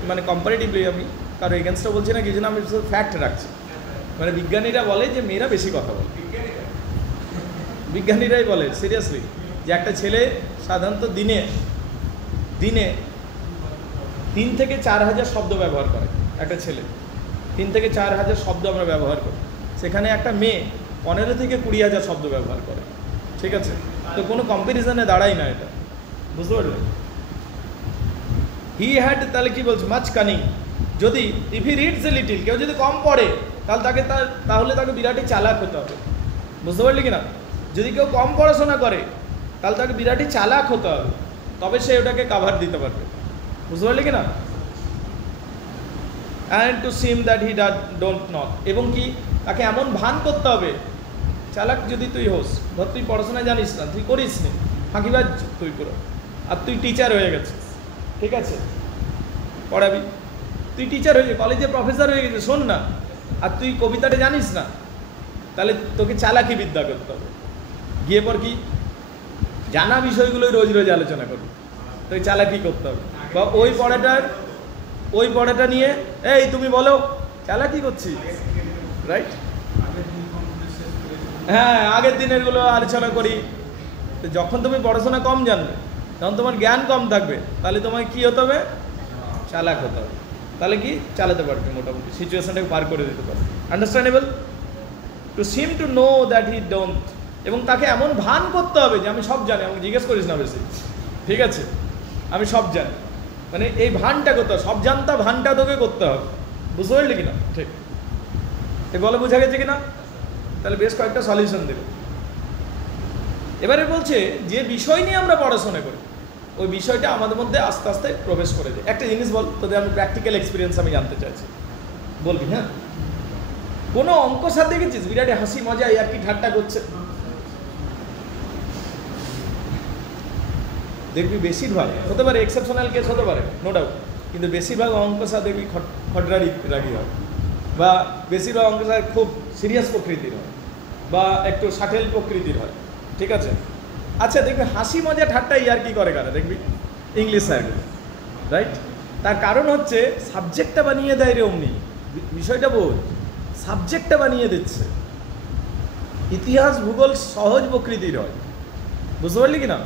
মানে কম্পারেটিভলি আমি কারো এগেনস্টটা বলছি না, কিছু না, আমি ফ্যাক্ট রাখছি। মানে বিজ্ঞানীরা বলে যে মেয়েরা বেশি কথা বলে, বিজ্ঞানীরাই বলে সিরিয়াসলি, যে একটা ছেলে সাধারণত দিনে 3 থেকে 4 হাজার শব্দ ব্যবহার করে। একটা ছেলে 3 থেকে 4 হাজার শব্দ আমরা ব্যবহার করি, সেখানে একটা মেয়ে 15 থেকে 20 হাজার শব্দ ব্যবহার করে, ঠিক আছে? তো কোনো কম্পারিজনে দাঁড়ায় না এটা, বুঝতে পারলে? হি হ্যাড, তাহলে কি বলছে? Much cunning. যদি if he reads a little, কেউ যদি কম পড়ে, তাহলে তাকে বিরাটই চালাক হতে হবে, বুঝতে পারলি কি না? যদি কেউ কম পড়াশোনা করে, তাহলে তাকে বিরাটই চালাক হতে হবে, তবে সে ওটাকে কাভার দিতে পারবে, বুঝতে পারলি কি না? And to seem that he don't not, এবং কি তাকে এমন ভান করতে হবে, চালাক যদি তুই হোস, ধর তুই পড়াশোনা জানিস না, তুই করিস নি, ফাঁকিবাজ তুই পুরো, আর তুই টিচার হয়ে গেছিস, ঠিক আছে? পড়াবি, তুই টিচার হয়ে, কলেজে প্রফেসর হয়ে গেছিস, শোন না, আর তুই কবিতাটা জানিস না, তাহলে তোকে চালাকি বিদ্যা করতে হবে। গিয়ে পর কি জানা বিষয়গুলোই রোজ রোজ আলোচনা করবি, তুই চালাকি করতে হবে। বা ওই পড়াটা নিয়ে এই তুমি বলো, চালাকি করছিস, রাইট? হ্যাঁ, আগের দিনেরগুলো আলোচনা করি। তো যখন তুমি পড়াশোনা কম জানবে, তখন তোমার জ্ঞান কম থাকবে, তাহলে তোমায় কি হতে হবে? চালাক হতে হবে, তাহলে কি চালাতে পারবে, মোটামুটি সিচুয়েশনটাকে পার করে দিতে পারবে। Understandable? To seem to know that he don't, এবং তাকে এমন ভান করতে হবে যে আমি সব জানি, আমাকে জিজ্ঞেস করিস না বেশি, ঠিক আছে? আমি সব জানি, মানে এই ভানটা করতে হবে, সব জানতা ভানটা তোকে করতে হবে, বুঝতে পারলি কিনা? ঠিক, এই বলে বোঝা গেছে কিনা? তাহলে বেশ কয়েকটা সলিউশন দেবে। এবারে বলছে যে বিষয় নিয়ে আমরা পড়াশোনা করি, ওই বিষয়টা আমাদের মধ্যে আস্তে আস্তে প্রবেশ করে যায়। একটা জিনিস বল, তোদের আমি প্র্যাকটিক্যাল এক্সপিরিয়েন্স আমি জানতে চাইছি, বলবি? হ্যাঁ, কোনো অঙ্ক স্যার দেখেছিস বিরাট হাসি মজা আর কি ঠাট্টা করছে? দেখবি বেশিরভাগ, হতে পারে এক্সেপশনাল কেস হতে পারে, নো ডাউট, কিন্তু বেশিরভাগ অঙ্ক স্যার দেখবি খটরারি রাগি হয়, বা বেশিরভাগ অঙ্ক স্যার খুব সিরিয়াস প্রকৃতির হয়, বা একটু সাটেল প্রকৃতির হয়, ঠিক আছে? আচ্ছা, দেখবি হাসি মজা ঠাট্টা ইয়ার কি করে কারা, দেখবি ইংলিশ স্যারগুলো, রাইট? তার কারণ হচ্ছে সাবজেক্টটা বানিয়ে দেয় রে, অমনি বিষয়টা বোঝ, সাবজেক্টটা বানিয়ে দিচ্ছে। ইতিহাস ভূগোল সহজ প্রকৃতির হয়, বুঝতে পারলি কি না?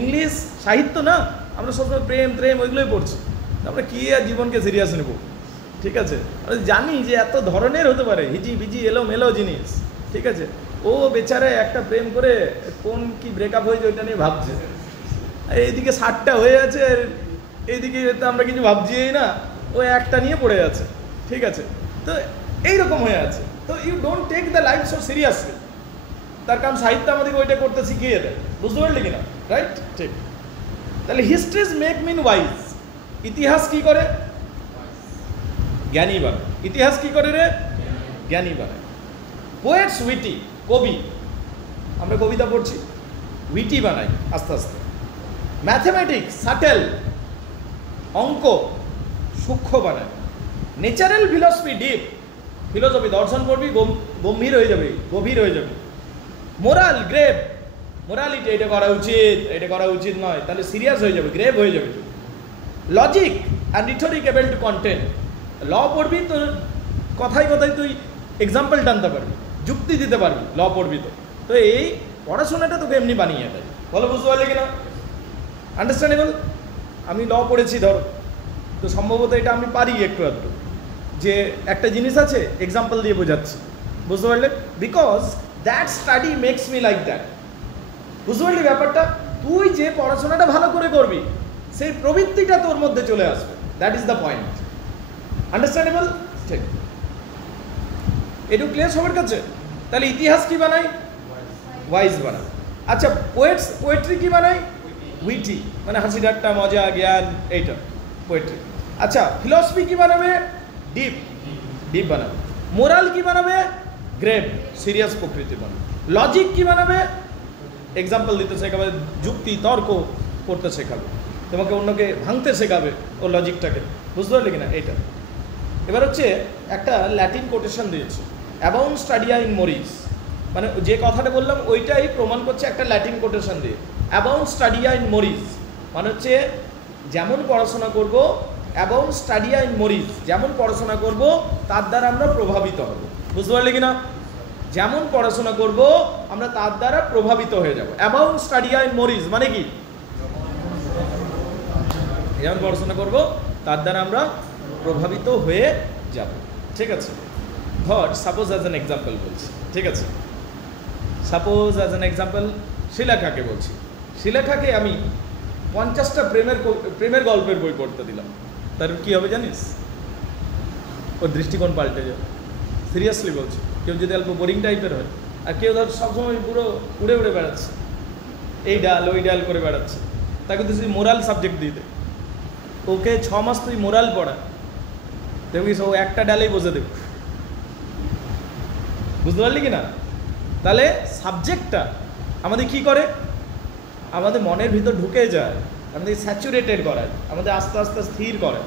ইংলিশ সাহিত্য না, আমরা সবসময় প্রেম ওইগুলোই পড়ছি, আমরা কি আর জীবনকে সিরিয়াস নেব, ঠিক আছে? জানি যে এত ধরনের হতে পারে, হিজি বিজি এলো মেলো জিনিস, ঠিক আছে? ও বেচারা একটা প্রেম করে কোন কি ব্রেকআপ হয়েছে ওইটা নিয়ে ভাবছে, এইদিকে 60টা হয়ে আছে, এইদিকে তো আমরা কিছু ভাবছিই না, ও একটা নিয়ে পড়ে আছে, ঠিক আছে? তো এইরকম হয়ে আছে। তো you don't take the life so seriously, তার কারণ সাহিত্য আমাদেরকে ওইটা করতে শিখিয়ে দেয়, বুঝতে পারলি কিনা? রাইট, ঠিক। তাহলে হিস্ট্রিজ মেক মিন ওয়াইজ, ইতিহাস কি করে? জ্ঞানী বানায়। ইতিহাস কি করে রে? জ্ঞানী বানায়। পোয়েটস উইটি, কবি, আমরা কবিতা পড়ছি, উইটি বানাই আস্তে আস্তে। ম্যাথমেটিক্স সাটেল, অঙ্ক সূক্ষ্ম বানায়। ন্যাচারাল ফিলসফি ডিপ, ফিলোসফি দর্শন পড়বি গম্ভীর হয়ে যাবে, গভীর হয়ে যাবে। মোরাল গ্রেভ, মোরালিটি এটা করা উচিত, এটা করা উচিত নয়, তাহলে সিরিয়াস হয়ে যাবে, গ্রেভ হয়ে যাবে। Logic and rhetoric able to contend, law পড়বি তো কথায় কথায় তুই এক্সাম্পল টানতে পারবি, যুক্তি দিতে পারবি, ল পড়বি তো এই পড়াশোনাটা তোকে এমনি বানিয়ে দেয়। বলো বুঝতে পারলে কিনা? আন্ডারস্ট্যান্ডেবল? আমি ল পড়েছি ধরো, তো সম্ভবত এটা আমি পারি একটু একটু, যে একটা জিনিস আছে এক্সাম্পল দিয়ে বোঝাচ্ছি, বুঝতে পারলে? Because that study makes me like that. বুঝতে পারলি ব্যাপারটা? তুই যে পড়াশোনাটা ভালো করে করবি সেই প্রবৃত্তিটা তোর মধ্যে চলে আসবে, that is the point. Understandable? ঠিক। এটুকু ক্লিয়ার সবার কাছে? তাহলে ইতিহাস কি বানাই? ওয়াইজ বানাই। আচ্ছা, পোয়েট্রি কি বানাই? উইটি, মানে হাসি ঠাট্টা মজা জ্ঞান, এইটা পোয়েট্রি। আচ্ছা, ফিলসফি কি বানাবে? ডিপ, ডিপ বানাবে। মোরাল কি বানাবে? গ্রেভ, সিরিয়াস প্রকৃতি বানাবে। লজিক কি বানাবে? এক্সাম্পল দিতে শেখাবে, যুক্তি তর্ক করতে শেখাবে, তোমাকে অন্যকে ভাঙতে শেখাবে ও লজিকটাকে। বুঝতে পারলে কিনা? এইটা। এবার হচ্ছে একটা ল্যাটিন কোটেশন দিয়েছে, অ্যাবাউন্ড স্টাডিয়া ইন মরিস, মানে যে কথাটা বললাম ওইটাই প্রমাণ করছে একটা ল্যাটিন কোটেশন দিয়ে। অ্যাবাউন্ড স্টাডিয়া ইন মরিস মানে হচ্ছে যেমন পড়াশোনা করব, অ্যাবাউন্ড স্টাডিয়া ইন মরিস, যেমন পড়াশোনা করব তার দ্বারা আমরা প্রভাবিত হব। বুঝতে পারলে কিনা? যেমন পড়াশোনা করব আমরা তার দ্বারা প্রভাবিত হয়ে যাব। অ্যাবাউন্ড স্টাডিয়া ইন মরিস মানে কি? যেমন পড়াশোনা করব তার দ্বারা আমরা প্রভাবিত হয়ে যাব। ঠিক আছে? ধর সাপোজ অ্যাজ অ্যান এক্সাম্পল বলছি, ঠিক আছে? সাপোজ অ্যাজ অ্যান এক্সাম্পল শ্রীলেখাকে বলছি। শ্রীলেখাকে আমি 50টা প্রেমের গল্পের বই পড়তে দিলাম, তার কি হবে জানিস? ওর দৃষ্টিকোণ পাল্টে যাবে। সিরিয়াসলি বলছি, কেউ যদি অল্প বোরিং টাইপের হয়, আর কেউ ধর সবসময় পুরো উড়ে উড়ে বেড়াচ্ছে, এই ডাল ওই ডাল করে বেড়াচ্ছে, তাকে তুই মোরাল সাবজেক্ট দিয়ে দে, ওকে 6 মাস তুই মোরাল পড়া, দেখবি ও একটা ডালেই বসে দেবে। বুঝতে পারলি কি না? তাহলে সাবজেক্টটা আমাদের কি করে? আমাদের মনের ভিতর ঢুকে যায়, আমাদের স্যাচুরেটেড করায়, আমাদের আস্তে আস্তে স্থির করে।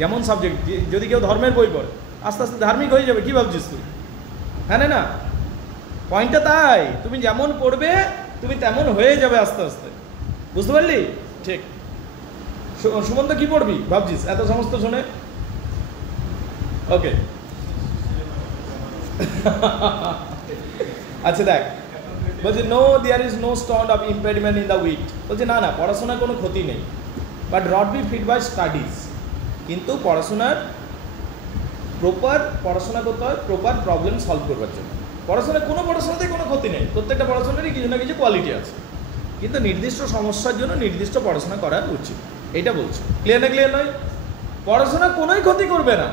যেমন সাবজেক্ট, যদি কেউ ধর্মের বই পড়ে আস্তে আস্তে ধার্মিক হয়ে যাবে, কি ভাবছিস তুই? হ্যাঁ না? পয়েন্টটা তাই, তুমি যেমন পড়বে তুমি তেমন হয়ে যাবে আস্তে আস্তে। বুঝতে পারলি? ঠিক। সুমন্ত কি পড়বি ভাবছিস এত সমস্ত শুনে? ওকে, আচ্ছা দেখ, বলছে no there is no stone of impediment in the wit. বলছে না না, পড়াশোনার কোনো ক্ষতি নেই, but wrought be fit by studies. কিন্তু পড়াশোনার প্রপার পড়াশোনা করতে হয় প্রপার প্রবলেম সলভ করবার জন্য। কোনো পড়াশোনাতেই কোনো ক্ষতি নেই, প্রত্যেকটা পড়াশোনারই কিছু না কিছু কোয়ালিটি আছে, কিন্তু নির্দিষ্ট সমস্যার জন্য নির্দিষ্ট পড়াশোনা করা উচিত, এটা বলছো। ক্লিয়ার না? ক্লিয়ার নয়? পড়াশোনা কোনোই ক্ষতি করবে না,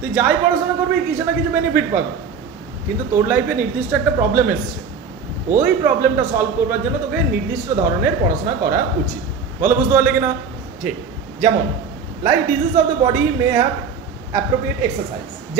তুই যাই পড়াশোনা করবি কিছু না কিছু বেনিফিট পাবি, কিন্তু তোর লাইফে নির্দিষ্ট একটা প্রবলেম এসছে, ওই প্রবলেমটা সলভ করবার জন্য তোকে নির্দিষ্ট ধরনের পড়াশোনা করা উচিত। বলো বুঝতে পারলে কিনা? ঠিক। যেমন like disease of the body may have appropriate exercise, যেমন